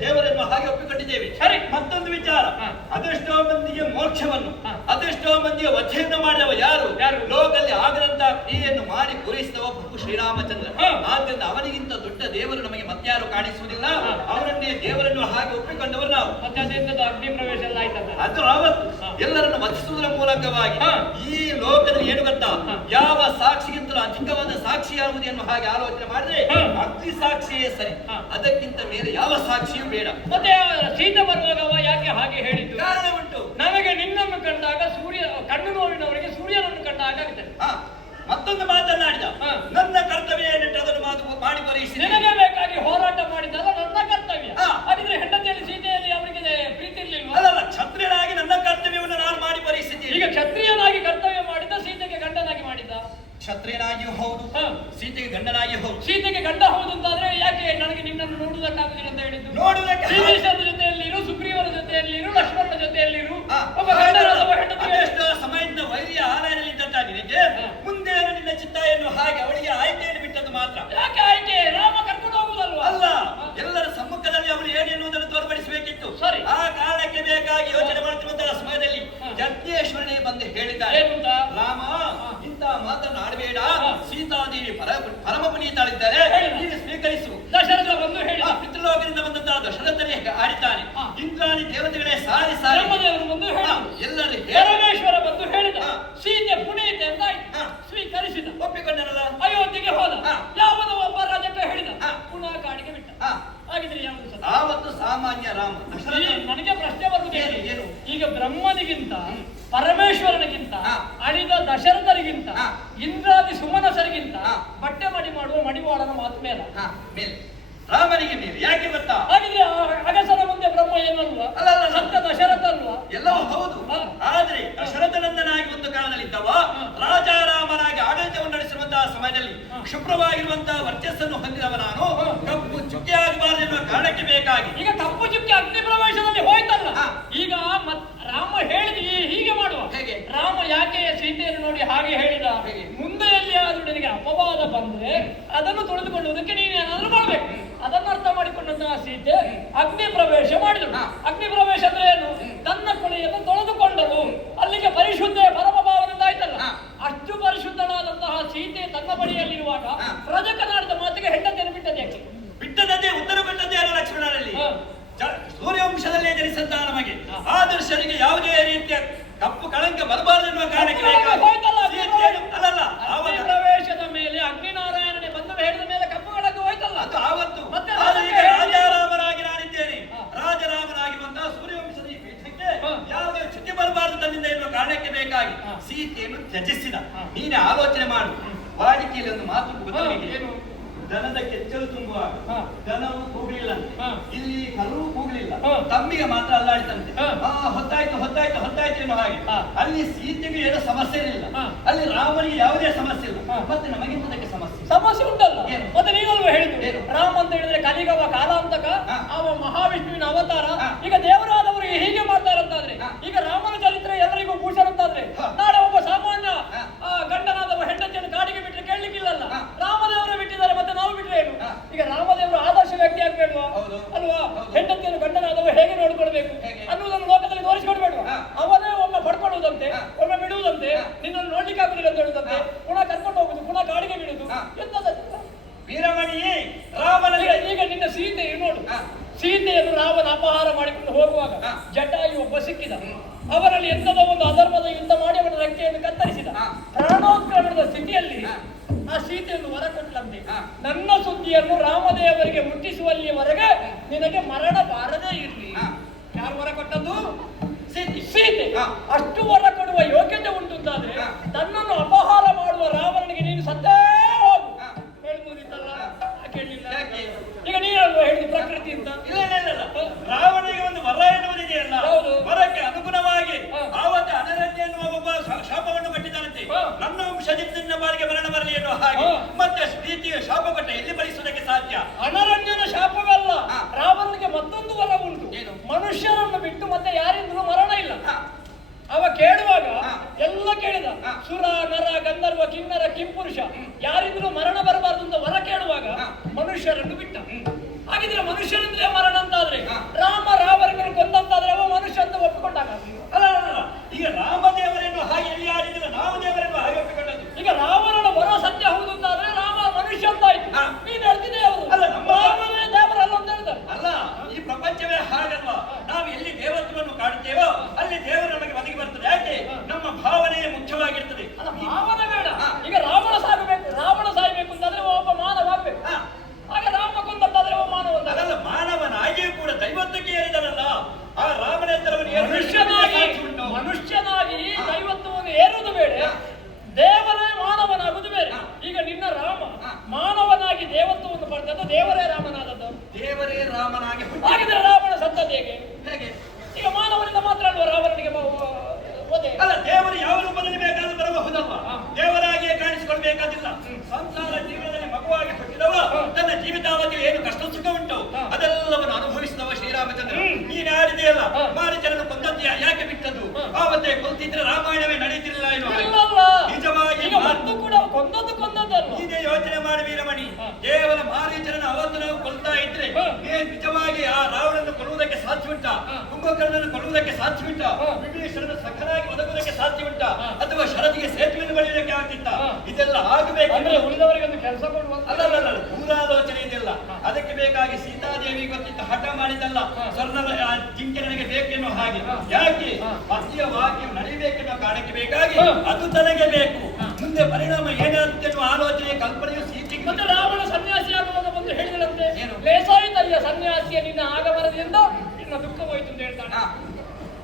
ದೇವರೆನ್ನುವ ಹಾಗೆ ಒಪ್ಪಿಕೊಂಡಿದ್ದೇವೆ. ಸರಿ. ಮತ್ತೊಂದು ವಿಚಾರ, ಹಾ. ಅದೆಷ್ಟೋ ಮಂದಿಗೆ ಮೋಕ್ಷವನ್ನು, ಹಾ. ಅದೆಷ್ಟೋ ಮಂದಿಯ ವಧೆಯನ್ನು ಮಾಡಿದವ ಯಾರು? ಯಾರು? ಲೋಕದಲ್ಲಿ ಆಗದಂತಹ ಕ್ರಿಯೆಯನ್ನು ಮಾಡಿ ಪೂರೈಸಿದವ ಪ್ರಭು ಶ್ರೀರಾಮಚಂದ್ರ. ಹಾ. ಆದ್ದರಿಂದ ಅವನಿಗಿಂತ ದೊಡ್ಡ ದೇವರು ನಮಗೆ ಮತ್ಯಾರು ಕಾಣಿಸುವುದಿಲ್ಲ. ಹಾ. ಅವರನ್ನೇ ದೇವರನ್ನು ಹಾಗೆ ಒಪ್ಪಿಕೊಂಡವರು ನಾವು. ಮತ್ತೆ ಅದರಿಂದ ಅಗ್ನಿ ಪ್ರವೇಶ ಎಲ್ಲ ಆಯ್ತಲ್ಲ. ಅದು ಆವತ್ತು ಹಾ. ಎಲ್ಲರನ್ನು ವಧಿಸುವುದರ ಮೂಲಕವಾಗಿ ಹಾ. ಈ ಲೋಕದಲ್ಲಿ ಏನು ಗೊತ್ತಾ, ಹಾ. ಯಾವ ಸಾಕ್ಷಿಗಿಂತಲೂ ಅಧಿಕವಾದ ಸಾಕ್ಷಿ ಯಾವುದು ಎನ್ನುವ ಹಾಗೆ ಆಲೋಚನೆ ಮಾಡಿದ್ರೆ ಹಾ. ಅಗ್ನಿ ಸಾಕ್ಷಿಯೇ ಸರಿ. ಹಾ. ಅದಕ್ಕಿಂತ ಮೇಲೆ ಯಾವ ಸಾಕ್ಷಿಯೂ ಬೇಡ. ಮತ್ತೆ ಸೀತೆ ಬರುವಾಗ ಅವ ಯಾಕೆ ಹಾಗೆ ಹೇಳಿದ್ದು? ಕಾರಣ ಉಂಟು. ನಮಗೆ ನಿನ್ನನ್ನು ಕಂಡಾಗ ಸೂರ್ಯ, ಕಣ್ಣು ನೋವಿನವರಿಗೆ ಸೂರ್ಯನನ್ನು ಕಂಡಾಗ ಆಗುತ್ತದೆ. ಹಾ. ಮತ್ತೊಂದು ಮಾತನ್ನಾಡಿದ. ಹಾ. ನನ್ನ ಕರ್ತವ್ಯ ಏನಿಟ್ಟು ಅದನ್ನು ಮಾಡಿ ಪರೀಕ್ಷಿಸಿ. ನಿನಗೆ ಬೇಕಾಗಿ ಹೋರಾಟ ಮಾಡಿದ್ದಲ್ಲ ನನ್ನ ಕರ್ತವ್ಯ. ಹಾ. ಹಾಗಿದ್ರೆ ಹೆಂಡತಿಯಲ್ಲಿ ಸೀತೆಯಲ್ಲಿ ಅವರಿಗೆ ಪ್ರೀತಿ ಇರ್ಲಿಲ್ವಾ? ಅಲ್ಲಲ್ಲ, ಕ್ಷತ್ರಿಯನಾಗಿ ನನ್ನ ಕರ್ತವ್ಯವನ್ನು ನಾನು ಮಾಡಿ ಪರೀಕ್ಷಿಸಿ. ಈಗ ಕ್ಷತ್ರಿಯನಾಗಿ ಕರ್ತವ್ಯ ಮಾಡಿದ್ದ, ಸೀತೆಗೆ ಗಂಡನಾಗಿ ಮಾಡಿದ್ದ. ಕ್ಷತ್ರಿಯನಾಗಿಯೂ ಹೌದು, ಹಾ. ಸೀತೆಗೆ ಗಂಡನಾಗಿಯೂ ಹೌದು. ಸೀತೆಗೆ ಗಂಡ ಹೌದು ಅಂತಾದ್ರೆ ಯಾಕೆ ನನಗೆ ನಿನ್ನನ್ನು ನೋಡುವುದಕ್ಕಾಗುದಿಲ್ಲ ಅಂತ ಹೇಳಿದ್ದು? ನೋಡುವುದಕ್ಕೆ ವಿಭೀಷಣನ ಜೊತೆಯಲ್ಲಿರು, ಸುಗ್ರೀವನ ಜೊತೆಯಲ್ಲಿರು, ಲಕ್ಷ್ಮಣನ ಜೊತೆಯಲ್ಲಿರು. ಹಾ. ಒಬ್ಬ ಗಂಡನಾದವ ಹೆಂಡತಿಗೆ ಅದೆಷ್ಟೋ ಸಮಯದಿಂದ ವೈರಿಯ ಆಲಯದಲ್ಲಿ ಇದ್ದಂತ ನಿನಗೆ ಹಾ. ಮುಂದೆ ನಿನ್ನ ಚಿತ್ತ ಎನ್ನುವ ಹಾಗೆ ಅವಳಿಗೆ ಆಯ್ಕೆಯನ್ನು ಬಿಟ್ಟದ್ದು ಮಾತ್ರ. ಯಾಕೆ ಆಯ್ಕೆ? ರಾಮ ಕರ್ಕೊಂಡು ಹೋಗುದಲ್ವಾ? ಅಲ್ಲ, ಎಲ್ಲರ ಸಮ್ಮುಖದಲ್ಲಿ ಅವಳು ಏನೆನ್ನುವುದನ್ನು ತೋರ್ಪಡಿಸಬೇಕಿತ್ತು. ಸರಿ. ಆ ಕಾರಣಕ್ಕೆ ಬೇಕಾಗಿ ಯೋಚನೆ ಮಾಡುತ್ತಿರುವಂತಹ ಸಮಯದಲ್ಲಿ ಹಾ. ಯಜ್ಞೇಶ್ವರನೇ ಬಂದು ಹೇಳಿದ್ದಾರೆ, ಏನು ಅಂತ? ರಾಮ ಇಂಥ ಮಾತನ್ನು ಆಡಬೇಡ. ಹಾ. ಸೀತಾದೇವಿ ಪರಮ ಪುನೀತಾಳಿದ್ದಾರೆ, ಹೇಳಿ. ನೀನು ಸ್ವೀಕರಿಸು. ದಶರಥ ಬಂದು ಹೇಳಿದ. ಪಿತೃಲೋಕದಿಂದ ಬಂದಂತಹ ದಶರಥನೇ ಆಡಿದ್ದಾನೆ. ಹಾ. ಇಂದ್ರಾದಿ ದೇವತೆಗಳೇ ಸಾರಿ ಸಾರಿ ಬ್ರಹ್ಮದೇವರು ಬಂದು ಹೇಳಿದ. ಎಲ್ಲರೂ ಪರಮೇಶ್ವರ ಬಂದು ಹೇಳಿದ. ಹಾ. ಸೀತೆ ಪುನೀತೆ ಅಂತ ಆಯ್ತು. ಹಾ. ಸ್ವೀಕರಿಸಿದ. ಒಪ್ಪಿಕೊಂಡನಲ್ಲ. ಅಯೋಧ್ಯೆಗೆ ಹೋದ. ಹಾ. ಯಾವುದೋ ಒಬ್ಬ ರಾಜಕ್ಕೆ ಹೇಳಿದ. ಹಾ. ಪುನಃ ಕಾಡಿಗೆ ಬಿಟ್ಟ. ಹಾ. ಹಾಗಿದ್ರೆ ಯಾವುದು ಸತ್ಯ? ಆವತ್ತು ಸಾಮಾನ್ಯ ರಾಮ ದಶರಥ ನನಗೆ ಪ್ರಶ್ನೆ ಬರುವುದು ಏನು, ಏನು? ಈಗ ಬ್ರಹ್ಮನಿಗಿಂತ ಪರಮೇಶ್ವರನಿಗಿಂತ ಹಾ. ಅಳಿದ ದಶರಥರಿಗಿಂತ ಹಾ. ಇಂದ್ರಾದಿ ಸುಮನಸರಿಗಿಂತ ಹಾ. ಬಟ್ಟೆ ಮಡಿ ಮಾಡುವ ಮಡಿವಾಳನ ಮಾತು ಮೇಲೆ. ಮೇಲೆ ರಾಮನಿಗೆ ನೀರು ಯಾಕೆ ಗೊತ್ತಾ? ಹಾಗಿದ್ರೆ ಅಗಸರ ಮುಂದೆ ಬ್ರಹ್ಮ ಏನಲ್ವಾ? ಅಲ್ಲ, ಅಲ್ಲ, ಅಲ್ಲ. ಸತ್ಯ ದಶರಥ ಅಲ್ವಾ? ಎಲ್ಲವೂ ಹೌದು. ಹಾ. ಆದ್ರೆ ದಶರಥನಂದನಾಗಿ ಒಂದು ಕಾಲದಲ್ಲಿದ್ದವ ಹಾ. ರಾಜಾರಾಮನಾಗಿ ಆಡಳಿತವನ್ನು ನಡೆಸಿರುವಂತಹ ಸಮಯದಲ್ಲಿ ಹಾ. ಶುಭ್ರವಾಗಿರುವಂತಹ ವರ್ಚಸ್ಸನ್ನು ಹೊಂದಿದವ ನಾನು ಹಾ. ಕಪ್ಪು ಚುಕ್ಕೆ ಆಗಬಾರದು ಎನ್ನುವ ಕಾರಣಕ್ಕೆ ಬೇಕಾಗಿ ಬೇಕಾಗಿ. ಈಗ ಕಪ್ಪು ಚುಕ್ಕಿ ಅಗ್ನಿ ಪ್ರವೇಶದಲ್ಲಿ ಹೋಯ್ತಲ್ಲ, ಹಾ. ಈಗ ರಾಮ ಹೇಳಿದ ಹೀಗೆ ಮಾಡುವ. ಹೇಗೆ? ರಾಮ ಯಾಕೆ ಸೀತೆಯನ್ನು ನೋಡಿ ಹಾಗೆ ಹೇಳಿದ? ಹೇಗೆ? ಮುಂದೆ ಎಲ್ಲಿಯಾದ್ರೂ ನಿನಗೆ ಅಪವಾದ ಬಂದ್ರೆ ಅದನ್ನು ತೊಳೆದುಕೊಳ್ಳುವುದಕ್ಕೆ ನೀನೇನಾದ್ರೂ ಮಾಡ್ಬೇಕು. ಅದನ್ನು ಅರ್ಥ ಮಾಡಿಕೊಂಡಂತಹ ಸೀತೆ ಅಗ್ನಿ ಪ್ರವೇಶ ಮಾಡಿದಳು. ಹಾ. ಅಗ್ನಿ ಪ್ರವೇಶ ಅಂದ್ರೆ ಏನು? ತನ್ನ ಕೊಳೆಯನ್ನು ತೊಳೆದುಕೊಂಡರು. ಅಲ್ಲಿಗೆ ಪರಿಶುದ್ಧ ಪರಮ ಭಾವದಿಂದ ಆಯ್ತಲ್ಲ. ಹಾ. ಅಷ್ಟು ಪರಿಶುದ್ಧನಾದಂತಹ ಸೀತೆ ತನ್ನ ಬಳಿಯಲ್ಲಿರುವಾಗ ಹಾ. ರಜಕನಾಡಿದ ಮಾತಿಗೆ ಹೆಂಡತಿಯನ್ನು ಬಿಟ್ಟದ್ದು ಯಾಕೆ? ಬಿಟ್ಟದಂತೆ ಉತ್ತರ ಕೊಟ್ಟದ್ದೇ ಯಾರು? ಲಕ್ಷ್ಮಣರಲ್ಲಿ. ಹಾ. ಸೂರ್ಯವಂಶದಲ್ಲೇ ಜನಿಸಿದಂತಹ ನಮಗೆ ಹಾ. ಆದರ್ಶನಿಗೆ ಯಾವುದೇ ರೀತಿಯ ಕಪ್ಪು ಕಳಂಕ ಬರಬಾರದೆನ್ನುವ ಕಾರಣಕ್ಕೆ ಬೇಕಾಗಿ ಹೋಯ್ತಲ್ಲ, ಸೀತೆಯನ್ನು ಅಲ್ಲಲ್ಲ ಅಗ್ನಿ ಆವಾಗ ಪ್ರವೇಶದ ಮೇಲೆ ಅಗ್ನಿನಾರಾಯಣನೇ ಬಂದು ಹೇಳಿದ ಮೇಲೆ ಕಪ್ಪು ಕಡಗು ಹೋಯ್ತಲ್ಲ. ಅದು ಆವತ್ತು. ಮತ್ತೆ ಆದರೆ ಈಗ ಅದಕ್ಕೆ ರಾಜಾರಾಮನಾಗಿ ನಾನಿದ್ದೇನೆ. ಹಾ. ರಾಜರಾಮನಾಗಿರುವಂತಹ ಸೂರ್ಯವಂಶದ ಈ ಪೀಠಕ್ಕೆ ಹಾ. ಯಾವುದೇ ಚ್ಯುತಿ ಬರಬಾರದು ತನ್ನಿಂದ ಎನ್ನುವ ಕಾರಣಕ್ಕೆ ಬೇಕಾಗಿ ಹಾ. ಸೀತೆಯನ್ನು ತ್ಯಜಿಸಿದ. ಹಾ. ನೀನೇ ಆಲೋಚನೆ ಮಾಡು. ವಾಡಿಕೆಯಲ್ಲಿ ಒಂದು ಮಾತು ಹಾ, ಗೊತ್ತಿದೆ. ಏನು? ದನದ ಕೆಚ್ಚಲು ತುಂಬುವಾಗ ಹಾ. ದನವು ಕೂಗಲಿಲ್ಲಂತೆ, ಹಾ. ಇಲ್ಲಿ ಕರು ಕೂಗಲಿಲ್ಲ, ಹಾ. ತಮ್ಮಿಗೆ ಮಾತ್ರ ಅಲ್ಲಾಡಿತಂತೆ. ಹಾ. ಹೊತ್ತಾಯ್ತು ಹೊತ್ತಾಯ್ತು ಹೊತ್ತಾಯ್ತು ಎನ್ನುವ ಹಾಗೆ. ಹಾ. ಅಲ್ಲಿ ಸೀತೆಗೆ ಏನೋ ಸಮಸ್ಯೆ ಇರಲಿಲ್ಲ, ಹಾ. ಅಲ್ಲಿ ರಾಮನಿಗೆ ಯಾವುದೇ ಸಮಸ್ಯೆ ಇಲ್ಲ. ಹಾ. ಮತ್ತೆ ನಮಗಿಂತದಕ್ಕೆ ಸಮಸ್ಯೆ. ಸಮಸ್ಯೆ ಉಂಟಲ್ಲ. ಏನು? ಮತ್ತೆ ನೀನಲ್ವ ಹೇಳಿದ್ದು ಏನು? ರಾಮ ಅಂತ ಹೇಳಿದ್ರೆ ಕಲಿಗವ ಕಾಲಾಂತಕ, ಹಾ. ಅವ ಮಹಾವಿಷ್ಣುವಿನ ಅವತಾರ. ಹಾ. ಈಗ ದೇವರಾದವರು ಹೀಗೆ ಮಾಡ್ತಾರಂತಾದ್ರೆ, ಹಾ. ಈಗ ರಾಮನ ಚರಿತ್ರೆ ಎಲ್ಲರಿಗೂ ಭೂಷಣ ಅಂತಾದ್ರೆ, ಹಾ. ನಾಳೆ ಒಬ್ಬ ಸಾಮಾನ್ಯ ಹಾ. ಗಂಡನಾದವ ಹೆಂಡತಿಯನ್ನು ಕಾಡಿಗೆ ಬಿಟ್ಟರೆ ಕೇಳಲಿಕ್ಕಿಲ್ಲಲ್ಲ. ಹಾ. ರಾಮದೇವರೇ ಬಿಟ್ಟಿದ್ದಾರೆ, ಮತ್ತೆ ನಾವು ಬಿಟ್ರೆ ಏನು? ಹಾ. ಈಗ ರಾಮದೇವರು ಆದರ್ಶ ವ್ಯಕ್ತಿ ಆಗ್ಬೇಡ್ವಾ? ಹೌದು. ಅಲ್ವಾ? ಹೌದು. ಹೆಂಡತಿಯನ್ನು ಗಂಡನಾದವ ಹೇಗೆ ನೋಡ್ಕೊಳ್ಬೇಕು ಹೇಗೆ? ಅನ್ನುವುದನ್ನು ಲೋಕದಲ್ಲಿ ತೋರಿಸಿಕೊಡ್ಬೇಡ್ವಾ? ಹಾ. ಅವನೇ ಒಮ್ಮೆ ಪಡ್ಕೊಳ್ಳುವುದಂತೆ, ಹಾ. ಒಮ್ಮೆ ಬಿಡುವುದಂತೆ, ಹಾ. ನಿನ್ನನ್ನು ನೋಡ್ಲಿಕ್ಕೆ ಆಗುದಿಲ್ಲ ಅಂತ ಹೇಳುದಂತೆ, ಹಾ. ಪುನಃ ಕರ್ಕೊಂಡು ಹೋಗುದು, ಪುನಃ ಕಾಡಿಗೆ ಬಿಡುದು. ಹಾ. ಎಂತದಲ್ಲ? ವೀರಮಣಿ ರಾಮನಿಗೆ ಈಗ ನಿನ್ನ ಸೀತೆಯು ನೋಡು, ಹಾ. ಸೀತೆಯನ್ನು ರಾವಣ ಅಪಹಾರ ಮಾಡಿಕೊಂಡು ಹೋಗುವಾಗ ಹಾ. ಜಟಾಯು ಒಬ್ಬ ಸಿಕ್ಕಿದ. ಅವರಲ್ಲಿ ಎಂತದೋ ಒಂದು ಅಧರ್ಮದ ಯುದ್ಧ ಮಾಡಿ ಅವನ ರೆಕ್ಕೆಯನ್ನು ಕತ್ತರಿಸಿದ. ಹಾ. ಪ್ರಾಣೋತ್ಕ್ರಮಣದ ಸ್ಥಿತಿಯಲ್ಲಿ ಹಾ. ಆ ಸೀತೆಯನ್ನು ವರ ಕೊಟ್ಟಂತೆ, ಹಾ. ನನ್ನ ಸುದ್ದಿಯನ್ನು ರಾಮದೇವರಿಗೆ ಮುಟ್ಟಿಸುವಲ್ಲಿಯವರೆಗೆ ನಿನಗೆ ಮರಣ ಬಾರದೇ ಇರಲಿ. ಹಾ. ಯಾರು ವರ ಕೊಟ್ಟದ್ದು? ಸೀತೆ. ಸೀತೆ. ಹಾ. ಅಷ್ಟು ವರ ಕೊಡುವ ಯೋಗ್ಯತೆ ಉಂಟು ಅಂತಾದ್ರೆ ಹಾ. ತನ್ನನ್ನು ಅಪಹಾರ ಮಾಡುವ ರಾವಣನಿಗೆ ನೀನು ಸತ್ತೇ ಹೋಗು. ಹಾ. ಹೇಳ್ಬೋದಿತ್ತಲ್ಲ, ಕೇಳಲಿಲ್ಲ. ಯಾಕೆ? ಈಗ ನೀನಲ್ವಾ ಹೇಳಿದ ಪ್ರಕೃತಿ ಅಂತ? ಇಲ್ಲ ಇಲ್ಲ ಇಲ್ಲ ಇಲ್ಲ. ರಾವಣಿಗೆ ಒಂದು ವರ ಎನ್ನುವುದಿದೆಯಲ್ಲ, ಹೌದು. ವರಕ್ಕೆ ಅನುಗುಣವಾಗಿ ಹಾ. ಆವತ್ತು ಅನರಣ್ಯ ಎನ್ನುವ ಒಬ್ಬ ಶಾಪವನ್ನು ಕಟ್ಟಿದ್ದಾನಂತೆ. ಹಾ. ನನ್ನ ವಂಶದಿಂದ ನಿನ್ನ ಬಾರಿಗೆ ಮರಣ ಬರಲಿ ಎನ್ನುವ ಹಾಗೆ. ಹಾ. ಮತ್ತೆ ಪ್ರೀತಿಯ ಶಾಪ ಕೊಟ್ಟ ಎಲ್ಲಿ ಭರಿಸುವುದಕ್ಕೆ ಸಾಧ್ಯ? ಅನರಣ್ಯನ ಶಾಪವಲ್ಲ, ಹಾ. ರಾವಣನಿಗೆ ಮತ್ತೊಂದು ವರ ಉಂಟು. ಏನು? ಮನುಷ್ಯರನ್ನು ಬಿಟ್ಟು ಮತ್ತೆ ಯಾರಿಂದಲೂ ಮರಣ ಇಲ್ಲ. ಹಾ. ಅವ ಕೇಳುವಾಗ ಹಾ. ಎಲ್ಲ ಕೇಳಿದ. ಹಾ. ಸುರ ನರ ಗಂಧರ್ವ ಕಿನ್ನರ ಕಿಂಪುರುಷ ಯಾರಿಂದಲೂ ಮರಣ ಬರಬಾರದು ಅಂತ ವರ ಕೇಳುವಾಗ ಹಾ. ಮನುಷ್ಯರನ್ನು ಬಿಟ್ಟ. ಹಾಗಿದ್ರೆ ಮನುಷ್ಯರಿಂದಲೇ ಮರಣ ಅಂತಾದ್ರೆ ಹಾ. ರಾಮ ರಾವಣನನ್ನು ಕೊಂದಂತಾದ್ರೆ ಅವ ಮನುಷ್ಯ ಅಂತ ಒಪ್ಪಿಕೊಂಡಾಗ. ಅಲ್ಲ ಅಲ್ಲ, ಅಲ್ಲ. ಈಗ ರಾಮದೇವರನ್ನು ಹಾಗೆ ಎಲ್ಲಿ ಆಡಿದ್ರೆ ನಾವು ದೇವರನ್ನು ಹಾಗೆ ಒಪ್ಪಿಕೊಂಡದ್ದು. ಈಗ ರಾವಣನ ವರ ಸತ್ಯ ಹೌದು ಅಂತಾದ್ರೆ ರಾಮ ಮನುಷ್ಯ ಅಂತ ಆಯ್ತು. ಹಾ. ನೀನು ಹೇಳ್ತಿದ್ದೆ ಅವರು ಅಲ್ಲ, ನಮ್ಮ ರಾಮನೇ ದೇವರಲ್ಲ ಅಂತ ಹೇಳ್ತಾರೆ. ಅಲ್ಲ, ಈ ಪ್ರಪಂಚವೇ ಹಾಗಲ್ವಾ? ನಾವು ಎಲ್ಲಿ ದೇವತ್ವವನ್ನು ಕಾಣುತ್ತೇವೋ ಅಲ್ಲಿ ದೇವರು ನಮಗೆ ಒದಗಿ ಬರ್ತದೆ. ಯಾಕೆ? ನಮ್ಮ ಭಾವನೆಯೇ ಮುಖ್ಯವಾಗಿರ್ತದೆ. ಅಲ್ಲ, ಭಾವನೆ ಬೇಡ. ಹಾ. ಈಗ ರಾವಣ ಸಾಯ್ಬೇಕು ಅಂತಾದ್ರೆ ಒಬ್ಬ ಮಾನವ ಆಗ್ಬೇಕು. ಹಾ. ಹಾಗೆ ರಾಮ ಕೊಂದಂತಾದ್ರೆ ಒಬ್ಬ ಮಾನವ ಅಂತ. ಅದಲ್ಲ, ಮಾನವನಾಗಿಯೂ ಕೂಡ ದೈವತ್ವಕ್ಕೆ ಏರಿದನಲ್ಲ ಆ ರಾಮನೇಂದ್ರವನ್ನು ಮನುಷ್ಯನಾಗಿ ಹಾ. ದೈವತ್ವವನ್ನು ಏರುವುದು ಬೇಡ, ಹಾ. ದೇವರೇ ಮಾನವನಾಗುದು ಬೇರೆ. ಹಾ. ಈಗ ನಿನ್ನ ರಾಮ ಹಾ. ಮಾನವನಾಗಿ ದೇವತ್ವವನ್ನು ಪಡೆದದ್ದು, ದೇವರೇ ರಾಮನಾದದ್ದು. ದೇವರೇ ರಾಮನಾಗಿ ಹುಟ್ಟಿ. ಹಾಗಿದ್ರೆ ರಾವಣ ಸತ್ತದ್ದು ಹೇಗೆ? ಹೇಗೆ? ಈಗ ಮಾನವನಿಂದ ಮಾತ್ರ ಅಲ್ವಾ ರಾವಣನಿಗೆ ವಧೆ? ಅಲ್ಲ, ದೇವರು ಯಾವ ರೂಪದಲ್ಲಿ ಬೇಕಾದ್ರೂ ಬರಬಹುದಲ್ವಾ? ಹಾ. ದೇವರಾಗಿಯೇ ಕಾಣಿಸಿಕೊಳ್ಬೇಕಾದಿಲ್ಲ. ಸಂಸಾರ ಜೀವನದಲ್ಲಿ ಮಗುವಾಗಿ ಹುಟ್ಟಿದವ ತನ್ನ ಜೀವಿತಾವಧಿಯಲ್ಲಿ ಏನು ಕಷ್ಟ ಸುಖ ಉಂಟು ಹಾ. ಅದೆಲ್ಲವನ್ನು ಅನುಭವಿಸಿದವ ಶ್ರೀರಾಮಚಂದ್ರ. ಹ್ಮ್. ನೀನು ಆಡಿದೆಯಲ್ಲ, ಹಾ. ಮಾರೀಚರನ್ನು ಕೊಂದದ್ದು ಯಾಕೆ ಬಿಟ್ಟದ್ದು? ಹಾ. ಆವತ್ತೇ ಕೊಂದಿದ್ರೆ ರಾಮಾಯಣವೇ ನಡೀತಿರಲಿಲ್ಲ ಎನ್ನುವ ಹಾಗೆ. ಇಲ್ಲಲ್ಲ. ನಿಜವಾಗಿ ಈಗ ಮತ್ತು ಕೂಡ ಕೊಂದದ್ದಲ್ವ? ಇದೇ ಯೋಚನೆ ಮಾಡಿ ವೀರಮಣಿ. ಹಾ. ಕೇವಲ ಮಾರೀಚರನ್ನು ಅವತ್ತು ನಾವು ಕೊಲ್ತಾ ಇದ್ರೆ ಹಾ. ನಿಜವಾಗಿ ಆ ರಾವಣನ್ನು ಕೊಲ್ಲುವುದಕ್ಕೆ ಸಾಧ್ಯ ಉಂಟಾ? ಹಾ. ಕುಂಭಕರ್ಣನನ್ನು ಕೊಲ್ಲುವುದಕ್ಕೆ ಸಾಧ್ಯ ಉಂಟಾ? ಹಾ. ವಿಭೀಷಣನ ಸಖನಾಗಿ ಒದಗುವುದಕ್ಕೆ ಸಾಧ್ಯ ಉಂಟಾ? ಹಾ. ಅಥವಾ ಶರದಿಗೆ ಸೇತುವೆಯನ್ನು ಬಳಿಯುವುದಕ್ಕೆ ಆಗ್ತಿತ್ತ? ಹಾ. ಇದೆಲ್ಲ ಆಗಬೇಕು. ಅಂದ್ರೆ ಉಳಿದವರಿಗೆ ಒಂದು ಕೆಲಸ ಕೊಡುವಂತ. ಅಲ್ಲ, ದೂರಾಲೋಚನೆ ಇದೆಲ್ಲ. ಅದಕ್ಕೆ ಬೇಕಾಗಿ ಸೀತಾದೇವಿ ಗೊತ್ತಿತ್ತು, ಹಠ ಮಾಡಿದಲ್ಲ, ಹಾ. ಸ್ವರ್ಣದ ಜಿಂಕೆ ನನಗೆ ಬೇಕೆನ್ನೋ ಹಾಗೆ. ಹಾ. ಯಾಕೆ? ಹಾ. ಪತಿಯ ವಾಕ್ಯ ನಡೆಯಬೇಕೆನ್ನೋ ಕಾರಣಕ್ಕೆ ಬೇಕಾಗಿ ಹಾ. ಅದು ತನಗೆ ಬೇಕು. ಹಾ. ಮುಂದೆ ಪರಿಣಾಮ ಏನಾಗುತ್ತೆ ಎನ್ನುವ ಆಲೋಚನೆ ಕಲ್ಪನೆಯು ಸೀತೆಗೆ. ಮತ್ತೆ ರಾವಣ ಸನ್ಯಾಸಿ ಆಗುವಾಗ ಬಂದು ಹೇಳಿದರಂತೆ, ಏನು? ಲೇಸಾಯಿತಯ್ಯ ಸನ್ಯಾಸಿಯ ನಿನ್ನ ಆಗಮನದಿಂದ ನಿನ್ನ ದುಃಖ ಹೋಯ್ತು ಅಂತ ಹೇಳ್ತಾನೆ. ಹಾ.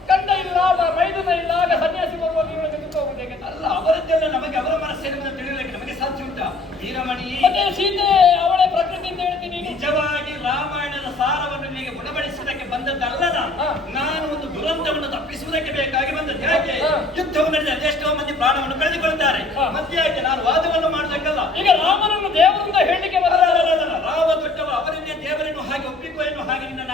ಗಂಡ ಇಲ್ಲ, ಮೈದುನ ಇಲ್ಲ, ಆಗ ಸನ್ಯಾಸಿ ಬರುವಾಗ ಇವನಿಗೆ ದುಃಖ ಹೋಗುದು ಹೇಗೆ? ಅಲ್ಲ, ಅವರದ್ದೆಲ್ಲ ನಮಗೆ ಅವರ ಮನಸ್ಸನ್ನು ತಿಳಿಯಲಿಕ್ಕೆ ನಮಗೆ ಸಾಧ್ಯ ಉಂಟಾ ವೀರಮಣಿ? ಮತ್ತೆ ಸೀತೆ ಅವಳೇ ಪ್ರಕೃತಿ ಅಂತ ಹೇಳ್ತೀನಿ. ನಿಜವಾಗಿ ರಾಮಾಯಣದ ಸಾರವನ್ನು ನಿಮಗೆ ಗುಣಪಡಿಸುವುದಕ್ಕೆ ಬಂದದ್ದಲ್ಲ ಹಾ. ನಾನು ಒಂದು ದುರಂತವನ್ನು ತಪ್ಪಿಸುವುದಕ್ಕೆ ಬೇಕಾಗಿ ಬಂದದ್ದು. ಯಾಕೆ? ಹಾ. ಯುದ್ಧವು ನಡೆದ ಅದೆಷ್ಟೋ ಮಂದಿ ಪ್ರಾಣವನ್ನು ಕಳೆದುಕೊಳ್ತಾರೆ. ಹಾ. ಮತ್ತೆ ಯಾಕೆ ನಾನು ವಾದವನ್ನು ಮಾಡಬೇಕಲ್ಲ? ಈಗ ರಾಮನನ್ನು ದೇವರಿಂದ ಹೇಳಲಿಕ್ಕೆ ಅಲ್ಲ, ಬರಲ್ಲ. ಅಲ್ಲ, ಅಲ್ಲ, ಅಲ್ಲ. ರಾವ ದೊಡ್ಡವ, ಅವರನ್ನೇ ದೇವರನ್ನು ಹಾಗೆ ಒಪ್ಪಿಕೋ ಎನ್ನುವ ಹಾಗೆ ನಿನ್ನ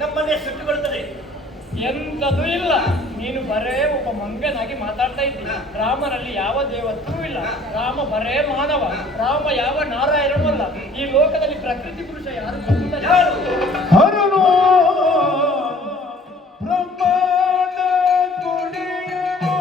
ನಮ್ಮನ್ನೇ ಸುಟ್ಟುಕೊಳ್ತದೆ. ಎಂತದೂ ಇಲ್ಲ. ನೀನು ಬರೇ ಒಬ್ಬ ಮಂಗನಾಗಿ ಮಾತಾಡ್ತಾ ಇದ್ದಿ. ರಾಮನಲ್ಲಿ ಯಾವ ದೇವತ್ವೂ ಇಲ್ಲ. ರಾಮ ಬರೇ ಮಾನವ. ರಾಮ ಯಾವ ನಾರಾಯಣನೂ ಅಲ್ಲ. ಈ ಲೋಕದಲ್ಲಿ ಪ್ರಕೃತಿ ಪುರುಷ ಯಾರು ಗೊತ್ತಿಲ್ಲ. ಯಾರು? ಹರನು ಬ್ರಹ್ಮಾಂಡ ಕೊಡಿಯುವೋ.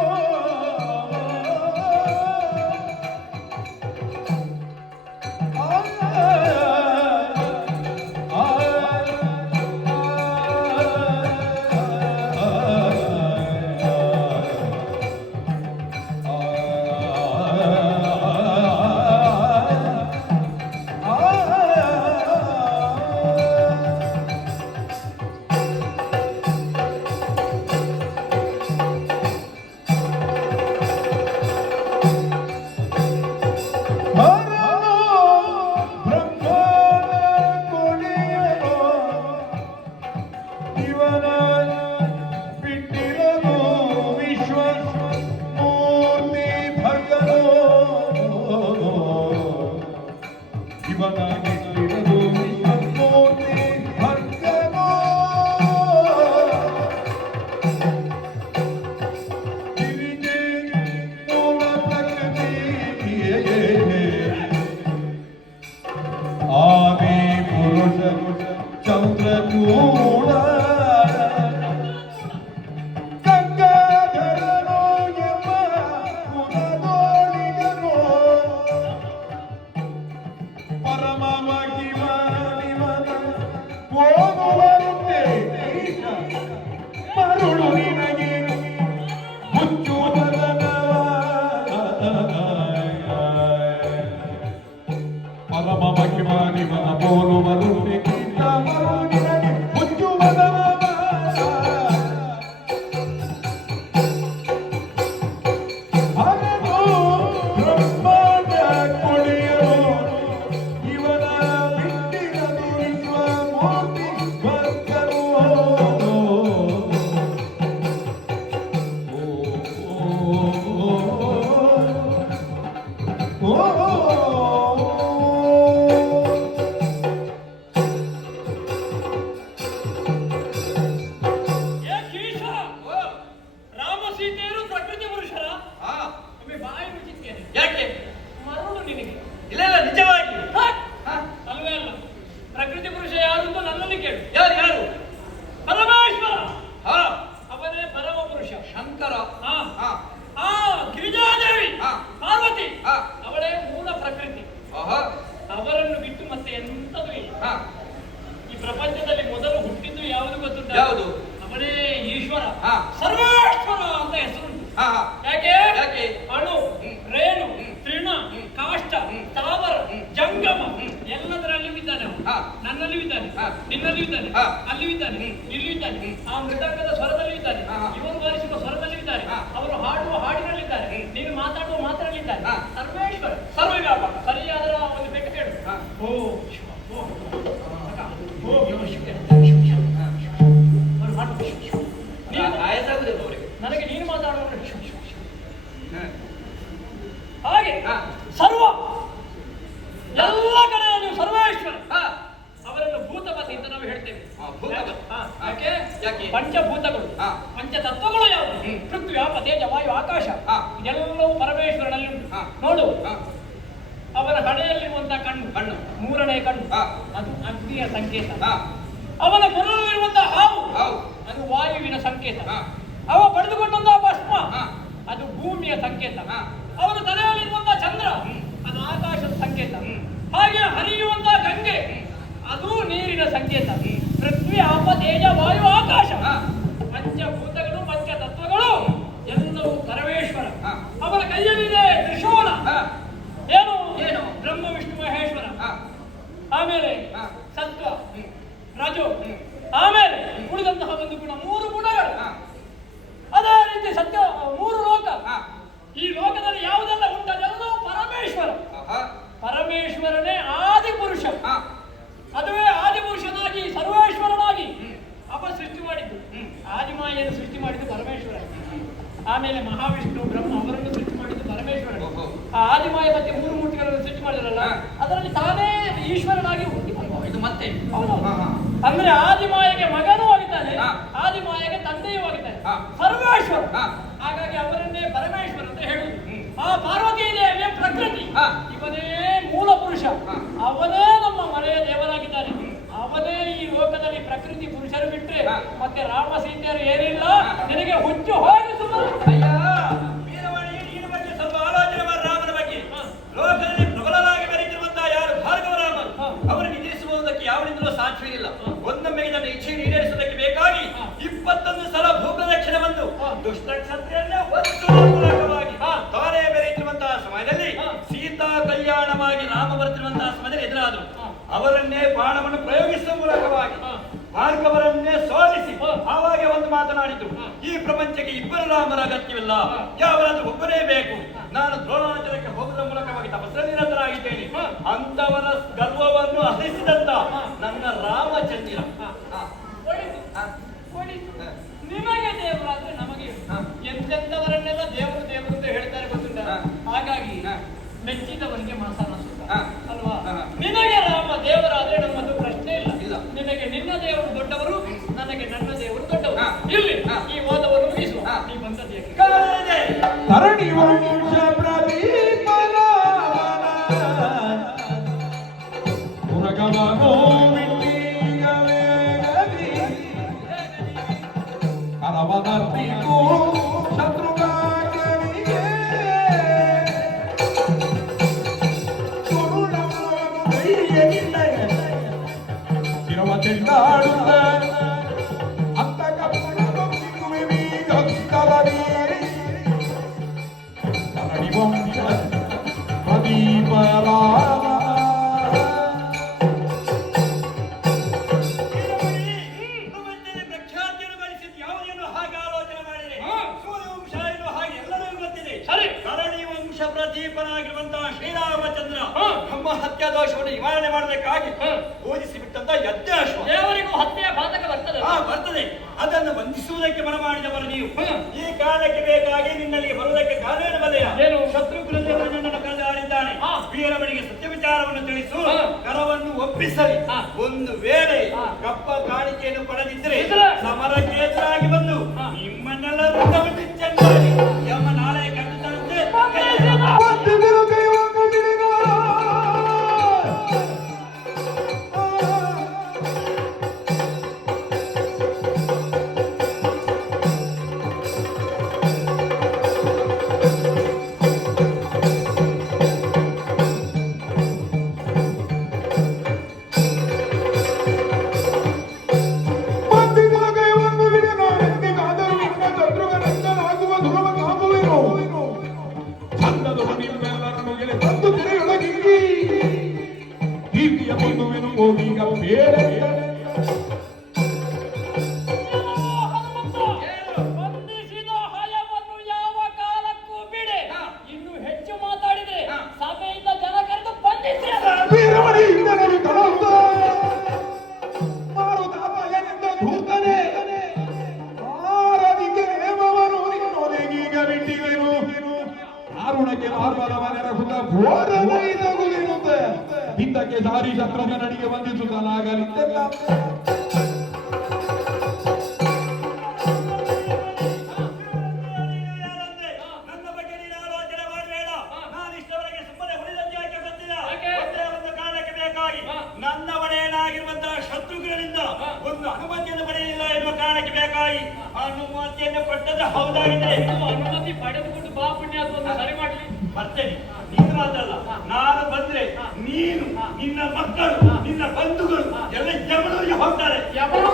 ಚಂದ್ರಚೂಡ ಗಂಗಾಧರನೋ ಎಂಬ ಕುಲದೋಳಿಗನೋ ಪರಮ ಮಹಿಮನಿವನ ಹೋಗುವಂತೆ ಮರುಳು ನಿನಗೆ ಮುಚ್ಚುವುದನವ ಪರಮ ಮಹಿಮನಿವನ ಹೋಲುವಂತೆ ನನ್ನಲ್ಲಿ ಇದ್ದಾನೆ, ನಿನ್ನಲ್ಲಿ ಇದ್ದಾನೆ, ಅಲ್ಲಿ ಇದ್ದಾನೆ, ಇಲ್ಲಿ ಇದ್ದಾನೆ, ಆ ಮೃದಂಗದ ಸ್ವರದಲ್ಲಿ ಇದ್ದಾನೆ, ಇವರು ಬಾರಿಸುವ ಸ್ವರದಲ್ಲಿ ಇದ್ದಾರೆ, ಅವರು ಹಾಡುವ ಹಾಡಿನಲ್ಲಿದ್ದಾರೆ, ನೀನು ಮಾತಾಡುವ ಮಾತಿನಲ್ಲಿದ್ದಾರೆ. ಸರ್ವೇಶ್ವರ ಸರ್ವವ್ಯಾಪಕ. ಸರಿಯಾದ ಒಂದು ಪೆಟ್ಟು ಕೇಳು. ಓ ಶಿವ, ಓ ನನಗೆ ನೀನು ಮಾತಾಡುವ ಹಾಗೆ ಸರ್ವ ಎಲ್ಲ ಕಡೆ ನೀವು ಸರ್ವೇಶ್ವರ. ಅವರನ್ನು ಭೂತಪತಿ ಅಂತ ನಾವು ಹೇಳ್ತೇವೆ. ಪಂಚಭೂತಗಳು, ಪಂಚತತ್ವಗಳು ಯಾವುದು? ಪೃಥ್ವಿ, ಆಪ, ತೇಜ, ವಾಯು, ಆಕಾಶ, ಇದೆಲ್ಲವೂ ಪರಮೇಶ್ವರನಲ್ಲಿ ಉಂಟು. ನೋಡು, ಅವನ ಹಣೆಯಲ್ಲಿರುವಂತಹ ಕಣ್ಣು, ಮೂರನೇ ಕಣ್ಣು, ಅದು ಅಗ್ನಿಯ ಸಂಕೇತ. ಅವನ ಕೊರಳಲ್ಲಿರುವಂತಹ ಹಾವು, ಅದು ವಾಯುವಿನ ಸಂಕೇತ. ಅವ ಪಡೆದುಕೊಂಡಂತಹ ಭಸ್ಮ, ಅದು ಭೂಮಿಯ ಸಂಕೇತ. ಅವನ ತಲೆಯಲ್ಲಿರುವಂತಹ ಚಂದ್ರ, ಅದು ಆಕಾಶದ ಸಂಕೇತ. ಹಾಗೆ ಹರಿಯುವಂತಹ ಗಂಗೆ, ಅದು ನೀರಿನ ಸಂಕೇತ. ಪೃಥ್ವಿ, ಆಪ, ತೇಜ, ವಾಯು, ಆಕಾಶ, ಪಂಚಭೂತಗಳು, ಪಂಚತತ್ವಗಳು ಎಲ್ಲವೂ ಪರಮೇಶ್ವರ. ಅವನ ಕೈಯಲ್ಲಿದೆ ತ್ರಿಶೂಲ. ಏನು ಏನು? ಬ್ರಹ್ಮ, ವಿಷ್ಣು, ಮಹೇಶ್ವರ. ಆಮೇಲೆ ಸತ್ವ, ರಜೋ, ಆಮೇಲೆ ಉಳಿದಂತಹ ಒಂದು ಗುಣ, ಮೂರು ಗುಣಗಳು. ಅದೇ ರೀತಿ ಸತ್ಯ, ಮೂರು ಲೋಕ. ಈ ಲೋಕದಲ್ಲಿ ಯಾವುದೆಲ್ಲ ಉಂಟದೆಲ್ಲವೂ ಪರಮೇಶ್ವರ. ಪರಮೇಶ್ವರನೇ ಆದಿ ಪುರುಷ. ಅದುವೇ ಆದಿ ಪುರುಷನಾಗಿ ಸರ್ವೇಶ್ವರನಾಗಿ ಅಪ ಸೃಷ್ಟಿ ಮಾಡಿದ್ದು. ಆದಿಮಾಯನ್ನು ಸೃಷ್ಟಿ ಮಾಡಿದ್ದು ಪರಮೇಶ್ವರ. ಆಮೇಲೆ ಮಹಾವಿಷ್ಣು, ಬ್ರಹ್ಮ ಅವರನ್ನು ಸೃಷ್ಟಿ ಮಾಡಿದ್ದು ಪರಮೇಶ್ವರ. ಆ ಆದಿಮಾಯ ಮತ್ತೆ ಮೂರು ಮೂರ್ತಿಗಳನ್ನು ಸೃಷ್ಟಿ ಮಾಡಿದ್ರಲ್ಲ, ಅದರಲ್ಲಿ ತಾನೇ ಈಶ್ವರನಾಗಿ ಹುಟ್ಟಿ. ಇದು ಮತ್ತೆ ಅಂದ್ರೆ ಆದಿಮಾಯಗೆ ಮಗನೂ ಆಗಿದ್ದಾನೆ, ಹಾ. ಆದಿಮಾಯಗೆ ತಂದೆಯೂ ಆಗಿದ್ದಾನೆ, ಹಾ. ಸರ್ವೇಶ್ವರ. ಹಾ. ಹಾಗಾಗಿ ಅವರನ್ನೇ ಪರಮೇಶ್ವರ ಅಂತ ಹೇಳುದು. ಆ ಪಾರ್ವತಿ ದೇವಿಯ ಪ್ರಕೃತಿ, ಹಾ. ಇವನೇ ಮೂಲ ಪುರುಷ, ಹಾ. ಅವನೇ ನಮ್ಮ ಮನೆಯ ದೇವರಾಗಿದ್ದಾನೆ. ಅವನೇ ಈ ಲೋಕದಲ್ಲಿ ಪ್ರಕೃತಿ ಪುರುಷರು ಬಿಟ್ಟರೆ ಹಾ. ಮತ್ತೆ ರಾಮ ಸೀತೆಯರು ಏನಿಲ್ಲ. ನಿನಗೆ ಹುಚ್ಚು ಹೋಗಿ ಸುಮಾರು. ಅಯ್ಯ, ವೀರವಾಣಿ, ನೀನು ಬಗ್ಗೆ ಸ್ವಲ್ಪ ಆಲೋಚನೆ ಮಾಡಿ ರಾಮನ ಬಗ್ಗೆ. ಲೋಕದಲ್ಲಿ ಪ್ರಬಲರಾಗಿ ಬೆರೆತಿರುವಂತಹ ಯಾರು ಭಾರ್ಗವರಾಮರು, ಅವರಿಗೆ ನಿಲ್ಲಿಸುವುದಕ್ಕೆ ಯಾವನಿಂದಲೂ ಸಾಧ್ಯವಿಲ್ಲ. ಒಂದೊಮ್ಮೆ ಇದನ್ನು ಇಚ್ಛೆ ಈಡೇರಿಸುವುದಕ್ಕೆ ಬೇಕಾಗಿ 21 ಸಲ ಭೂಪ್ರದಕ್ಷಿಣೆ ಬಂದು ದುಷ್ಟ ಕ್ಷತ್ರಿಯನ್ನೇ ಮೂಲಕವಾಗಿ ತಾನೇ ಬೆರೆತಿರುವಂತಹ ಸಮಯದಲ್ಲಿ ಸೀತಾ ಕಲ್ಯಾಣವಾಗಿ ರಾಮ ಬರ್ತಿರುವಂತಹ ಸಮಯದಲ್ಲಿ ಎದುರಾದರು. ಅವರನ್ನೇ ಬಾಣವನ್ನು ಪ್ರಯೋಗಿಸುವ ಮೂಲಕವಾಗಿ ಭಾರ್ಗವರನ್ನೇ ಸೋಲಿಸಿ ಆವಾಗ ಒಂದು ಮಾತನಾಡಿತು, ಈ ಪ್ರಪಂಚಕ್ಕೆ ಇಬ್ಬರು ರಾಮರ ಅಗತ್ಯವಿಲ್ಲ, ಯಾವರಾದ್ರೂ ಒಬ್ಬನೇ ಬೇಕು. ನಾನು ದ್ರೋಣಾಚಲಕ್ಕೆ ಹೋಗುವ ಮೂಲಕವಾಗಿ ತಪಸ್ಸಲ್ಲಿ ನಿರತರಾಗಿದ್ದೇನೆ. ಅಂತವರ ಗರ್ವವನ್ನು ಹರಿಸಿದಂತ ನನ್ನ ರಾಮಚಂದ್ರ ನಿಮಗೆ ದೇವರಾದ್ರೆ ನಮಗೆ ಎಂತೆಂತವರನ್ನೆಲ್ಲ ದೇವರು ದೇವರು ಅಂತ ಹೇಳ್ತಾರೆ ಗೊತ್ತುಂಟ. ಹಾಗಾಗಿ ಮೆಚ್ಚಿದವನಿಗೆ ಮಾಸಾನ ಅಲ್ವಾ? ನಿನಗೆ ರಾಮ ದೇವರಾದ್ರೆ ನಮ್ಮದು ಪ್ರಶ್ನೆ ಇಲ್ಲ. ನಿನಗೆ ನಿನ್ನ ದೇವರು ದೊಡ್ಡವರು, ನನಗೆ ನನ್ನ ದೇವರು ದೊಡ್ಡವರು. ಇಲ್ಲಿ ಈ ವಾದವನ್ನು ಮುಗಿಸುವ. ನೀ ಬಂದದ್ದು ಧರಣಿ ವಂಶ ಪ್ರದೀಪನ ಪುರಗವನೋ ಮಿಟ್ಟಿಗವೇ ಗದಿ ಕರವನರ್ತಿಗೂ ಶತ್ರುಗಾಗನಿಗೆ ಕುರುಡವನ್ನು ಕೈಯಲ್ಲಿಲ್ಲ ಇರುವ ಚೆಂಡಾಡುತ್ತ ಅಂತಕ ಪುರಗೊತ್ತಿಗುವೆ ಮೀಗತ್ತಲನೇ ಧರಣಿ ವಂಶ ಪ್ರದೀಪರಾಮ ಪ್ರಖ್ಯಾತಿಯನ್ನು ಗಳಿಸಿದ್ದು ಯಾವುದೇನು ಹಾಗೆ ಆಲೋಚನೆ ಮಾಡಿದೆ. ಸೂರ್ಯವಂಶ ಏನು ಹಾಗೆ ಎಲ್ಲರಿಗೂ ಗೊತ್ತಿದೆ. ಸರಿ. ಧರಣಿ ವಂಶ ಪ್ರದೀಪನಾಗಿರುವಂತಹ ಶ್ರೀರಾಮಚಂದ್ರ ನಮ್ಮ ಹತ್ಯಾ ದೋಷವನ್ನು ನಿವಾರಣೆ ಮಾಡಬೇಕಾಗಿ ಪೂಜಿಸಿ ಬಿಟ್ಟಂತ ಯಜ್ಞಾಶ್ವ ದೇವರಿಗೂ ಹತ್ಯೆಯ ಬಾಧಕ ಬರ್ತದೆ. ಬರ್ತದೆ. ಅದನ್ನು ವಂದಿಸುವುದಕ್ಕೆ ಮನ ಮಾಡಿದವರು ನೀವು. ಈ ಕಾಲಕ್ಕೆ ಬೇಕಾಗಿ ನಿನ್ನಲ್ಲಿ ಬರುವುದಕ್ಕೆ ಕಾರಣ ಬದೆಯ ಏನು? ಶತ್ರುಘ್ನದೇವರು ನನ್ನನ್ನು ಕರೆದಾಡಿದ್ದಾನೆ. ವೀರಮಣಿಗೆ ಸತ್ಯ ವಿಚಾರವನ್ನು ತಿಳಿಸು, ಕರವನ್ನು ಒಪ್ಪಿಸಲಿ. ಒಂದು ವೇಳೆ ಕಪ್ಪ ಕಾಣಿಕೆಯನ್ನು ಪಡೆದಿದ್ದರೆ ಸಮರಕ್ಕೆ ಎದುರಾಗಿ ಬಂದು ನಿಮ್ಮನ್ನೆಲ್ಲರೂ ಚೆನ್ನಾಗಿ ಎಂಬ ನಾಳೆ ಕಟ್ಟುತ್ತಂತೆ ಹೋಗೀಗ ಬೇರೆ ಬಂಧಿಸಿದ ಹಯವನ್ನು ಯಾವ ಕಾಲಕ್ಕೂ ಬಿಡೆ. ಇನ್ನು ಹೆಚ್ಚು ಮಾತಾಡಿದ್ರೆ ಸಭೆಯಿಂದ ಜನ ಕರೆದು ಬಂಧಿಸಿ. ವೀರಮಣಿಯಿಂದ ನೋಡಿ ತಡೋದ ಮಾರುತಾಪಯನೆಂದ ಧೂತನೆ ಆರನಿಗೆ ಹೇಮವನು ನಿನ್ನೊದಗೀಗ ಬಿಟ್ಟಿವೆನು ಆರುಣಕ್ಕೆ ಮಾರ್ಬಲವನೆರ ಸುತ ಘೋರನೈದಗುಲಿರುತ್ತೆ ಹಿಂದಕ್ಕೆ ಸಾರಿ ಶತ್ರುಘ್ನನಿಗೆ ಬಂಧಿಸುತ್ತಲಾಗಲಿದ್ದೆಲ್ಲ ನನ್ನ ಬಗ್ಗೆ ನೀನು ಆಲೋಚನೆ ಮಾಡಬೇಡ. ನಾನು ಇಷ್ಟವರೆಗೆ ಸುಮ್ಮನೆ ಉಳಿದಂತೆ ಯಾಕೆ ಗೊತ್ತಿಲ್ಲ. ಒಂದೇ ಒಂದು ಕಾರಣಕ್ಕೆ ಬೇಕಾಗಿ ನನ್ನ ಒಡೆಯನಾಗಿರುವಂತಹ ಶತ್ರುಘ್ನನಿಂದ ಒಂದು ಅನುಮತಿಯನ್ನು ಪಡೆಯಲಿಲ್ಲ ಎನ್ನುವ ಕಾರಣಕ್ಕೆ ಬೇಕಾಗಿ ಅನುಮತಿಯನ್ನು ಕೊಟ್ಟದ್ದು ಹೌದಾಗಿದೆ. ಅನುಮತಿ ಪಡೆದುಕೊಂಡು ಬಾ ಪುಣ್ಯಾತ್ಮವನ್ನು ಸರಿ ಮಾಡಲಿ. ಬರ್ತೇನೆ. ನೀನು ಮಾತ್ರಲ್ಲ, ನಾನು ಬಂದ್ರೆ ನೀನು, ನಿನ್ನ ಮಕ್ಕಳು, ನಿನ್ನ ಬಂಧುಗಳು ಎಲ್ಲ ಯಮನೂರಿಗೆ ಹೋಗ್ತಾರೆ. ಯಮನ